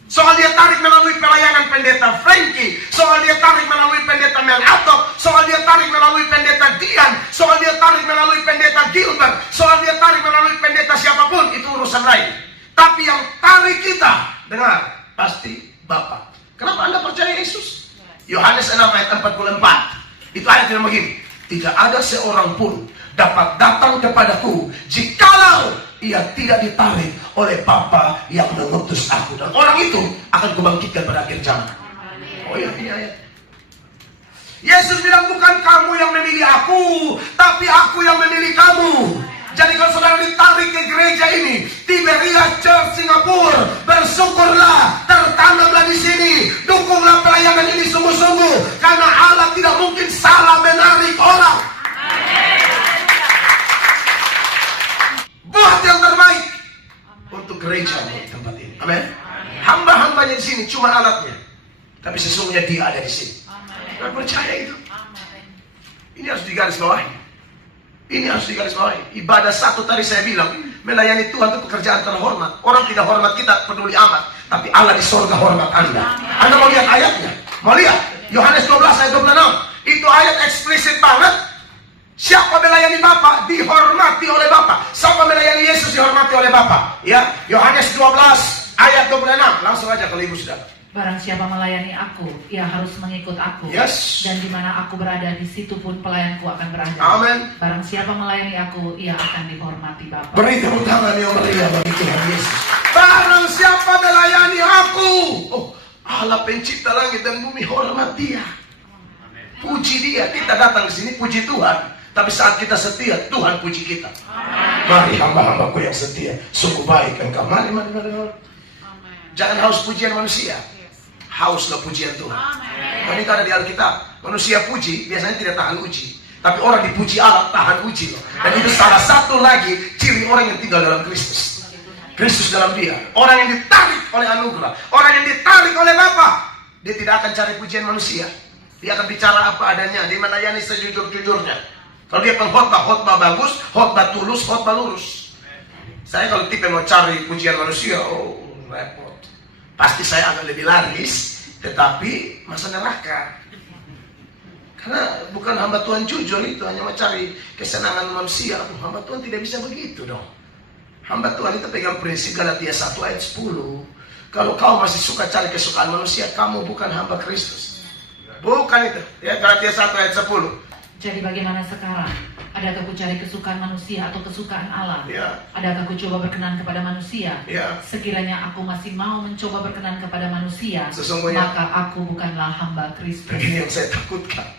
Soal dia tarik melalui pelayanan pendeta Frankie, soal dia tarik melalui pendeta Mel Atok, soal dia tarik melalui pendeta Dian, soal dia tarik melalui pendeta Gilbert, soal dia tarik melalui pendeta siapapun, itu urusan lain. Tapi yang tarik kita, dengar, pasti Bapa. Kenapa Anda percaya Yesus? Yohanes 6 ayat 44. Itu ayat yang begini. Tidak ada seorang pun dapat datang kepadaku jikalau ia tidak ditarik oleh Bapa yang mengutus aku. Dan orang itu akan kubangkitkan pada akhir zaman. Oh iya, ini ayat. Yesus bilang, bukan kamu yang memilih aku, tapi aku yang memilih kamu. Jadi kalau saudara ditarik ke gereja ini, Tiberias Church Singapura, bersyukurlah, tertanamlah di sini, dukunglah pelayanan ini sungguh-sungguh, karena Allah tidak mungkin salah menarik orang. Buat yang terbaik untuk gereja di tempat ini. Amin. Hamba-hambanya di sini cuma alatnya, tapi sesungguhnya dia ada di sini. Saya percaya itu. Ini harus digarisbawahi. Ini harus digarisbawahi. Ibadah satu tadi saya bilang, melayani Tuhan itu pekerjaan terhormat. Orang tidak hormat kita peduli amat, tapi Allah di surga hormat Anda. Anda mau lihat ayatnya? Mau lihat? Yohanes 12 ayat 26. Itu ayat eksplisit banget. Siapa melayani Bapa dihormati oleh Bapa. Siapa melayani Yesus dihormati oleh Bapa. Ya, Yohanes 12 ayat 26. Langsung aja kalau ibu sudah. Barang siapa melayani aku, ia harus mengikut aku. Yes. Dan di mana aku berada, di situ pun pelayanku akan berada. Amin. Barang siapa melayani aku, ia akan dihormati Bapa. Beri tepuk tangan yang meriah bagi Tuhan Yesus. Barang siapa melayani aku, oh, Allah pencipta langit dan bumi, hormat dia. Puji dia. Kita datang ke sini puji Tuhan, tapi saat kita setia, Tuhan puji kita. Mari hamba-hambaku yang setia, sungguh baik engkau. Mari. Jangan haus pujian manusia, hauslah pujian Tuhan. Ini ada di Alkitab. Manusia puji biasanya tidak tahan uji, tapi orang dipuji Allah tahan uji. Dan itu salah satu lagi ciri orang yang tinggal dalam Kristus. Kristus dalam dia. Orang yang ditarik oleh anugerah, orang yang ditarik oleh Bapa. Dia tidak akan cari pujian manusia. Dia akan bicara apa adanya. Dia melayani sejujur-jujurnya. Kalau dia pengkhotbah, khotbah bagus, khotbah tulus, khotbah lurus. Saya kalau tipe mau cari pujian manusia, oh repot. Pasti saya akan lebih laris, tetapi masa neraka. Karena bukan hamba Tuhan jujur itu, hanya mencari kesenangan manusia. Hamba Tuhan tidak bisa begitu dong. Hamba Tuhan itu pegang prinsip Galatia 1 ayat 10. Kalau kau masih suka cari kesukaan manusia, kamu bukan hamba Kristus. Bukan itu. Ya, Galatia 1 ayat 10. Jadi bagaimana sekarang? Adakah ku cari kesukaan manusia atau kesukaan Allah? Ya. Adakah ku coba berkenan kepada manusia? Ya. Sekiranya aku masih mau mencoba berkenan kepada manusia, sesungguhnya maka aku bukanlah hamba Kristus. Begini yang saya takutkan.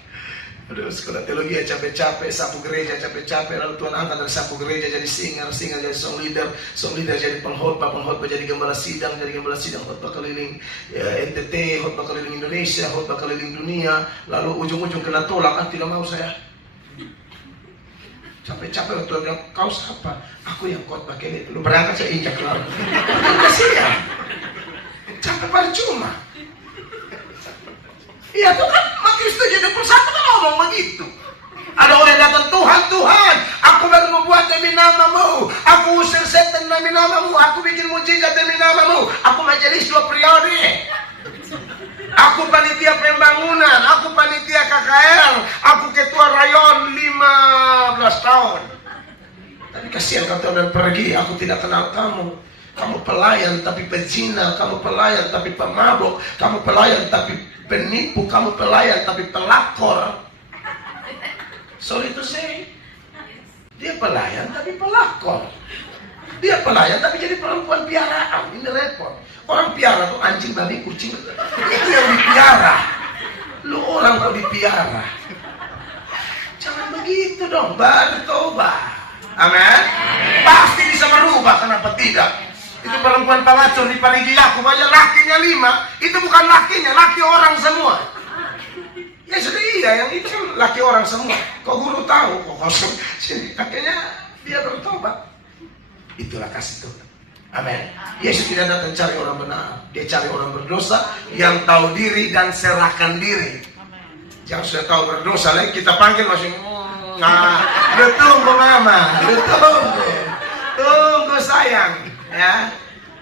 Aduh, sekolah teologi capek-capek, sapu gereja capek-capek, lalu Tuhan angkat dari sapu gereja jadi singer jadi song leader jadi pengkhotbah jadi gembala sidang, khotbah keliling NTT, khotbah keliling Indonesia, khotbah keliling dunia, lalu ujung-ujung kena tolak. Tidak mau saya. Capek-capek waktu bilang, kau siapa? Aku yang khotbah keliling. Lu berangkat saya injak lalu. Kasihan. Capek percuma. Iya tuh kan, Kristus jadi persatu kan ngomong begitu. Ada orang yang datang, Tuhan, aku baru membuat demi namamu, aku usir setan demi namamu, aku bikin mujizat demi namamu, aku majelis 2 periode, aku panitia pembangunan, aku panitia KKR, aku ketua rayon 15 tahun. Tapi kasihan kau Tuhan pergi, aku tidak kenal kamu. Kamu pelayan tapi pezina, kamu pelayan tapi pemabuk, kamu pelayan tapi penipu, kamu pelayan tapi pelakor. Sorry to say, dia pelayan tapi pelakor. Dia pelayan tapi jadi perempuan piaraan. Ini repot. Orang piara tuh anjing, babi, kucing. Itu yang dipiara. Lu orang kok dipiara. Jangan begitu dong, bertobat. Amin. Pasti bisa merubah, kenapa tidak? Itu perempuan pelacur di Parigi Yakub aja lakinya 5. Itu bukan lakinya, laki orang semua. Ya sudah iya, yang itu kan laki orang semua. Kok guru tahu? Kok kosong sini? Akhirnya dia bertobat. Itulah kasih Tuhan. Amin. Yesus tidak datang cari orang benar, dia cari orang berdosa yang tahu diri dan serahkan diri. Yang sudah tahu berdosa lagi kita panggil masih lu tunggu mama, lu tunggu sayang. Ya,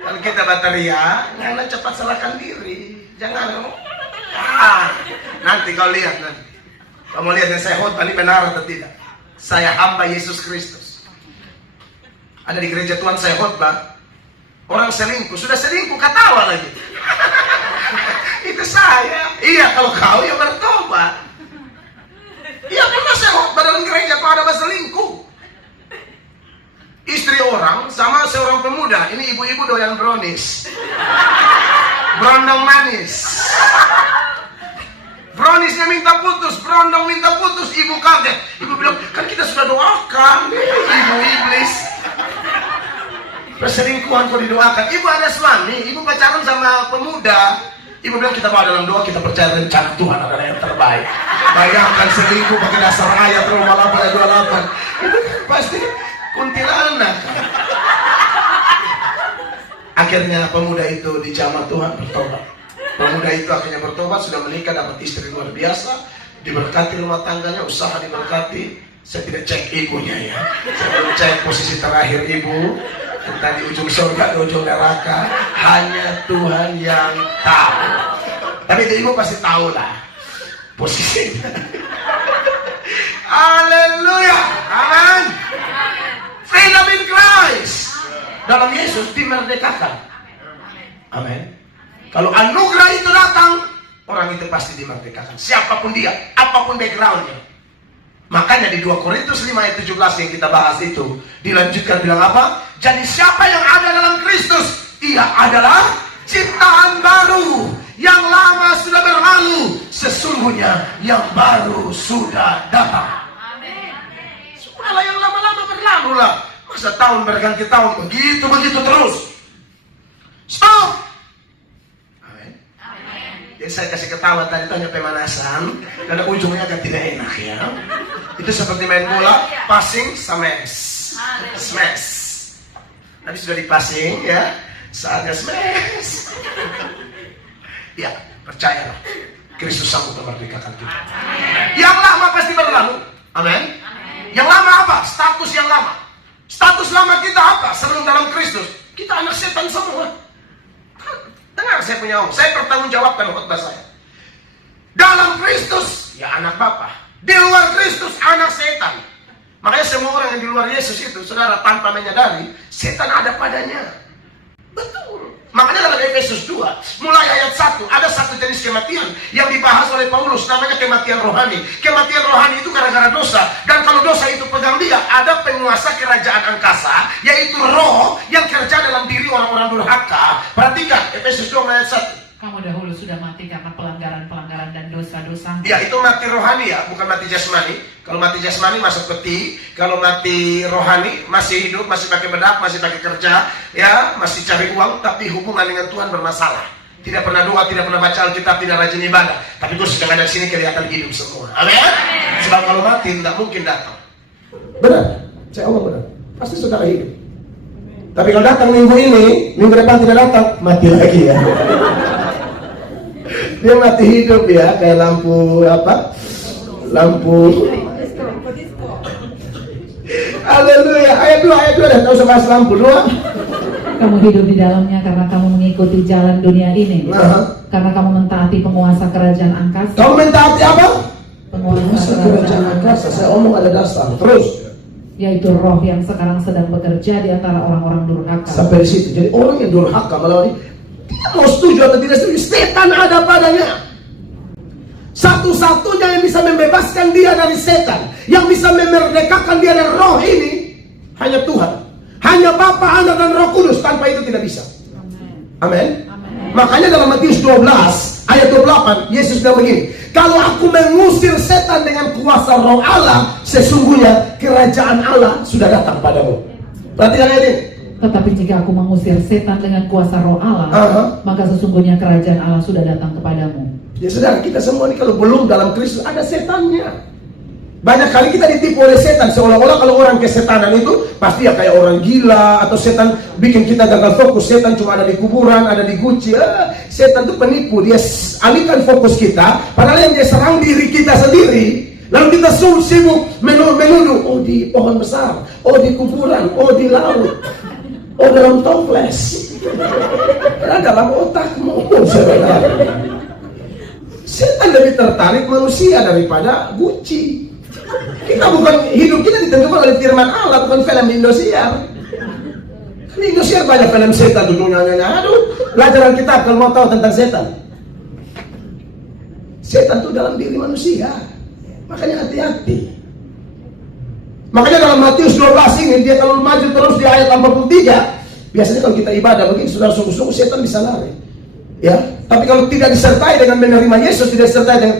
kalau kita bateria, jangan cepat serahkan diri, jangan. Nanti kau lihat nanti. Kamu lihat yang saya khotbah ini benar atau tidak? Saya hamba Yesus Kristus. Ada di gereja Tuhan saya khotbah, orang selingkuh, sudah selingkuh ketawa lagi. Itu saya. Iya, kalau kau ya bertobat. Iya, pernah saya khotbah dalam gereja kau ada selingkuh. Istri orang sama seorang pemuda. Ini ibu-ibu doyan brownies, brondong manis. Bronisnya minta putus, Brondong minta putus, ibu kaget. Ibu bilang, kan kita sudah doakan. Ibu iblis. Perselingkuhan kok didoakan. Ibu ada suami, ibu pacaran sama pemuda. Ibu bilang kita bawa dalam doa, kita percaya rencana Tuhan adalah yang terbaik. Bayangkan selingkuh pakai dasar ayat Roma 8 ayat 28. Itu kan pasti kuntilanak. Akhirnya pemuda itu dijamah Tuhan bertobat. Pemuda itu akhirnya bertobat, sudah menikah, dapat istri luar biasa, diberkati rumah tangganya, usaha diberkati. Saya tidak cek ibunya ya, saya belum cek posisi terakhir ibu, entah di ujung surga, di ujung neraka, hanya Tuhan yang tahu. Tapi itu ibu pasti tahu lah posisinya. Haleluya, amin. Freedom in Christ, dalam Yesus dimerdekakan. Amin. Kalau anugerah itu datang, orang itu pasti dimerdekakan. Siapapun dia, apapun backgroundnya. Makanya di 2 Korintus 5 ayat 17 yang kita bahas itu dilanjutkan bilang apa? Jadi siapa yang ada dalam Kristus, ia adalah ciptaan baru. Yang lama sudah berlalu, sesungguhnya yang baru sudah datang. Sudahlah, yang lama-lama berlalu lah. Masa tahun berganti tahun begitu terus. Stop. Jadi saya kasih ketawa tadi, tanya pemanasan, dan ujungnya agak tidak enak ya. Itu seperti main bola, passing, smash. Nanti sudah dipassing ya, saatnya smash. Ya, percayalah, Kristus sanggup memerdekakan kita. Yang lama pasti berlalu, amin. Yang lama apa? Status yang lama. Status lama kita apa? Sebelum dalam Kristus, kita anak setan semua. Dengar saya punya om, saya bertanggung jawabkan khotbah saya. Dalam Kristus, ya anak Bapa. Di luar Kristus, anak setan. Makanya semua orang yang di luar Yesus itu, saudara, tanpa menyadari, setan ada padanya. Betul. Makanya dalam Efesus 2, mulai ayat 1, ada satu jenis kematian yang dibahas oleh Paulus, namanya kematian rohani. Kematian rohani itu gara-gara dosa. Dan kalau dosa itu pegang dia, ada penguasa kerajaan angkasa, yaitu roh yang kerja dalam diri orang-orang durhaka. Perhatikan, Efesus 2 ayat 1. Kamu dahulu sudah mati karena pelanggaran-pelanggaran dan dosa-dosa. Ya, itu mati rohani ya, bukan mati jasmani. Kalau mati jasmani masuk peti, kalau mati rohani masih hidup, masih pakai bedak, masih pakai kerja, ya, masih cari uang, tapi hubungan dengan Tuhan bermasalah. Tidak pernah doa, tidak pernah baca Alkitab, tidak rajin ibadah. Tapi gue sedang ada sini kelihatan hidup semua. Amin. Sebab kalau mati tidak mungkin datang. Benar, saya omong benar. Pasti saudara hidup. Tapi kalau datang minggu ini, minggu depan tidak datang, mati lagi ya. Dia mati hidup ya, kayak lampu apa? Lampu. Haleluya. Ayat 2 dah, tahu usah bahas lampu 2. Kamu hidup di dalamnya karena kamu mengikuti jalan dunia ini. Karena kamu mentaati penguasa kerajaan angkasa. Kamu mentaati apa? Penguasa kerajaan angkasa. Saya omong ada dasar. Terus. Yaitu roh yang sekarang sedang bekerja di antara orang-orang durhaka. Sampai di situ. Jadi orang yang durhaka melawan dia mau setuju atau tidak setuju, setan ada padanya. Satu-satunya yang bisa membebaskan dia dari setan, yang bisa memerdekakan dia dari roh ini, hanya Tuhan. Hanya Bapa, Anak, dan Roh Kudus. Tanpa itu tidak bisa. Amin. Makanya dalam Matius 12 ayat 28 Yesus bilang begini, kalau aku mengusir setan dengan kuasa roh Allah, sesungguhnya kerajaan Allah sudah datang padamu. Perhatikan ayat ini. Tetapi jika aku mengusir setan dengan kuasa roh Allah, maka sesungguhnya kerajaan Allah sudah datang kepadamu. Ya saudara, kita semua ini kalau belum dalam Kristus ada setannya. Banyak kali kita ditipu oleh setan, seolah-olah kalau orang kesetanan itu pasti ya kayak orang gila, atau setan bikin kita gagal fokus. Setan cuma ada di kuburan, ada di guci. Setan itu penipu, dia alihkan fokus kita, padahal yang dia serang diri kita sendiri. Lalu kita sibuk menuduh, oh di pohon besar, oh di kuburan, oh di laut, oh dalam toples, padahal dalam otakmu. Setan lebih tertarik manusia daripada guci. Kita bukan, hidup kita ditentukan oleh firman Allah, bukan film Indosiar. Di Indosiar banyak film setan tuh nyanyi-nyanyi. Aduh, pelajaran kita kalau mau tahu tentang setan. Setan itu dalam diri manusia. Makanya hati-hati. Makanya dalam Matius 12 ini dia kalau maju terus di ayat 43. Biasanya kalau kita ibadah begini, saudara, sungguh-sungguh setan bisa lari. Ya, tapi kalau tidak disertai dengan menerima Yesus, tidak disertai dengan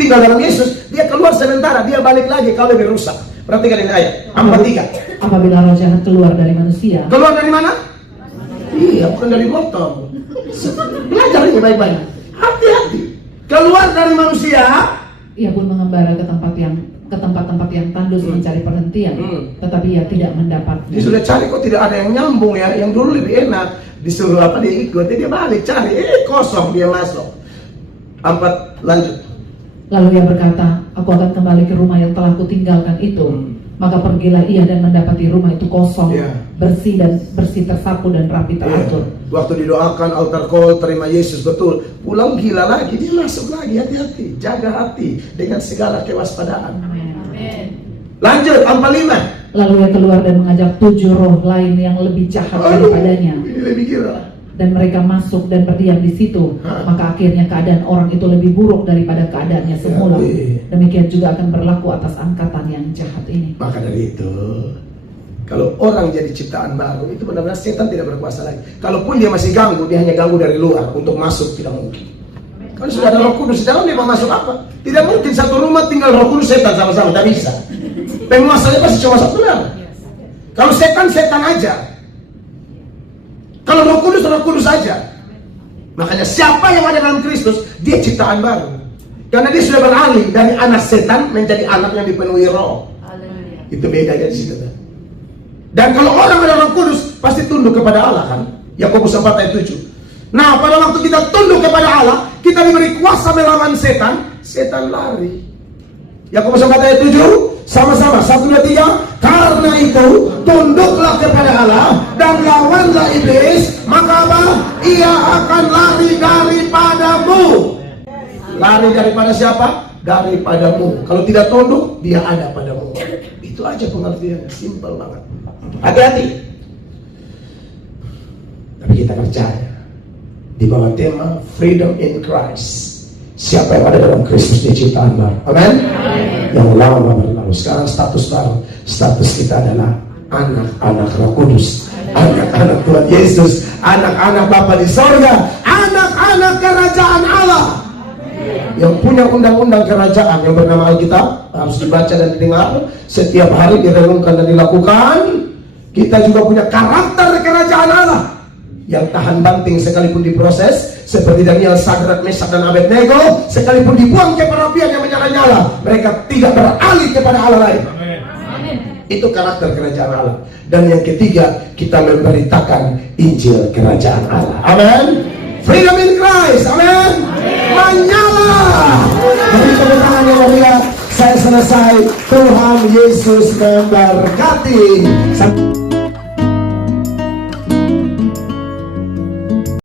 tinggal dalam Yesus, dia keluar sementara, dia balik lagi kalau lebih rusak. Perhatikan ini ayat 43. Apabila roh jahat keluar dari manusia. Keluar dari mana? Iya, bukan dari motor. Belajar ini baik-baik. Hati-hati. Keluar dari manusia, ia pun mengembara ke tempat-tempat yang tandus mencari perhentian, tetapi ia tidak mendapat. Dia sudah cari kok tidak ada yang nyambung ya. Yang dulu lebih enak, disuruh apa dia ikut, dia balik cari, kosong dia masuk. 4, lanjut. Lalu ia berkata, aku akan kembali ke rumah yang telah kutinggalkan itu. Maka pergilah ia dan mendapati rumah itu kosong, bersih tersapu dan rapi teratur. Waktu didoakan altar call, terima Yesus betul, pulang gila lagi, dia masuk lagi. Hati-hati, jaga hati dengan segala kewaspadaan. Amin. Lanjut 45. Lalu ia keluar dan mengajak 7 roh lain yang lebih jahat daripadanya. Ini lebih gila. Dan mereka masuk dan berdiam di situ. Maka akhirnya keadaan orang itu lebih buruk daripada keadaannya semula. Demikian juga akan berlaku atas angkatan yang jahat ini. Maka dari itu, kalau orang jadi ciptaan baru, itu benar-benar setan tidak berkuasa lagi. Kalaupun dia masih ganggu, dia hanya ganggu dari luar. Untuk masuk tidak mungkin. Kalau sudah ada Roh Kudus di dalam, dia mau masuk apa? Tidak mungkin satu rumah tinggal Roh Kudus setan sama-sama, tidak bisa. Penguasanya pasti cuma satu orang. Kalau setan aja. Kalau Roh Kudus saja. Makanya siapa yang ada dalam Kristus, dia ciptaan baru. Karena dia sudah beralih dari anak setan menjadi anak yang dipenuhi roh. Itu bedanya di situ. Dan kalau orang ada Roh Kudus, pasti tunduk kepada Allah kan? Yakobus 4 ayat 7. Nah, pada waktu kita tunduk kepada Allah, kita diberi kuasa melawan setan, setan lari. Yakobus 4 ayat 7, sama-sama 1, 2, 3. Karena itu tunduklah kepada Allah dan lawanlah iblis, maka apa? Ia akan lari daripadamu. Lari daripada siapa? Daripadamu. Kalau tidak tunduk, dia ada padamu. Itu aja pengertiannya, simpel banget. Hati-hati. Tapi kita percaya di bawah tema Freedom in Christ. Siapa yang ada dalam Kristus dia ciptaan baru. Amin. Yang lama berlalu, sekarang status baru. Status kita adalah anak-anak Roh Kudus, anak-anak Tuhan Yesus, anak-anak Bapa di sorga, anak-anak kerajaan Allah. Yang punya undang-undang kerajaan yang bernama Alkitab harus dibaca dan didengar setiap hari, direnungkan dan dilakukan. Kita juga punya karakter kerajaan Allah yang tahan banting sekalipun diproses, seperti Daniel, Sadrak, Mesak dan Abednego. Sekalipun dibuang ke perapian yang menyala-nyala, mereka tidak beralih kepada Allah lain. Amin. Itu karakter kerajaan Allah. Dan yang ketiga, kita memberitakan Injil kerajaan Allah. Amin. Freedom in Christ. Amin. Menyala. Beri tepuk tangan yang mulia. Saya selesai. Tuhan Yesus memberkati.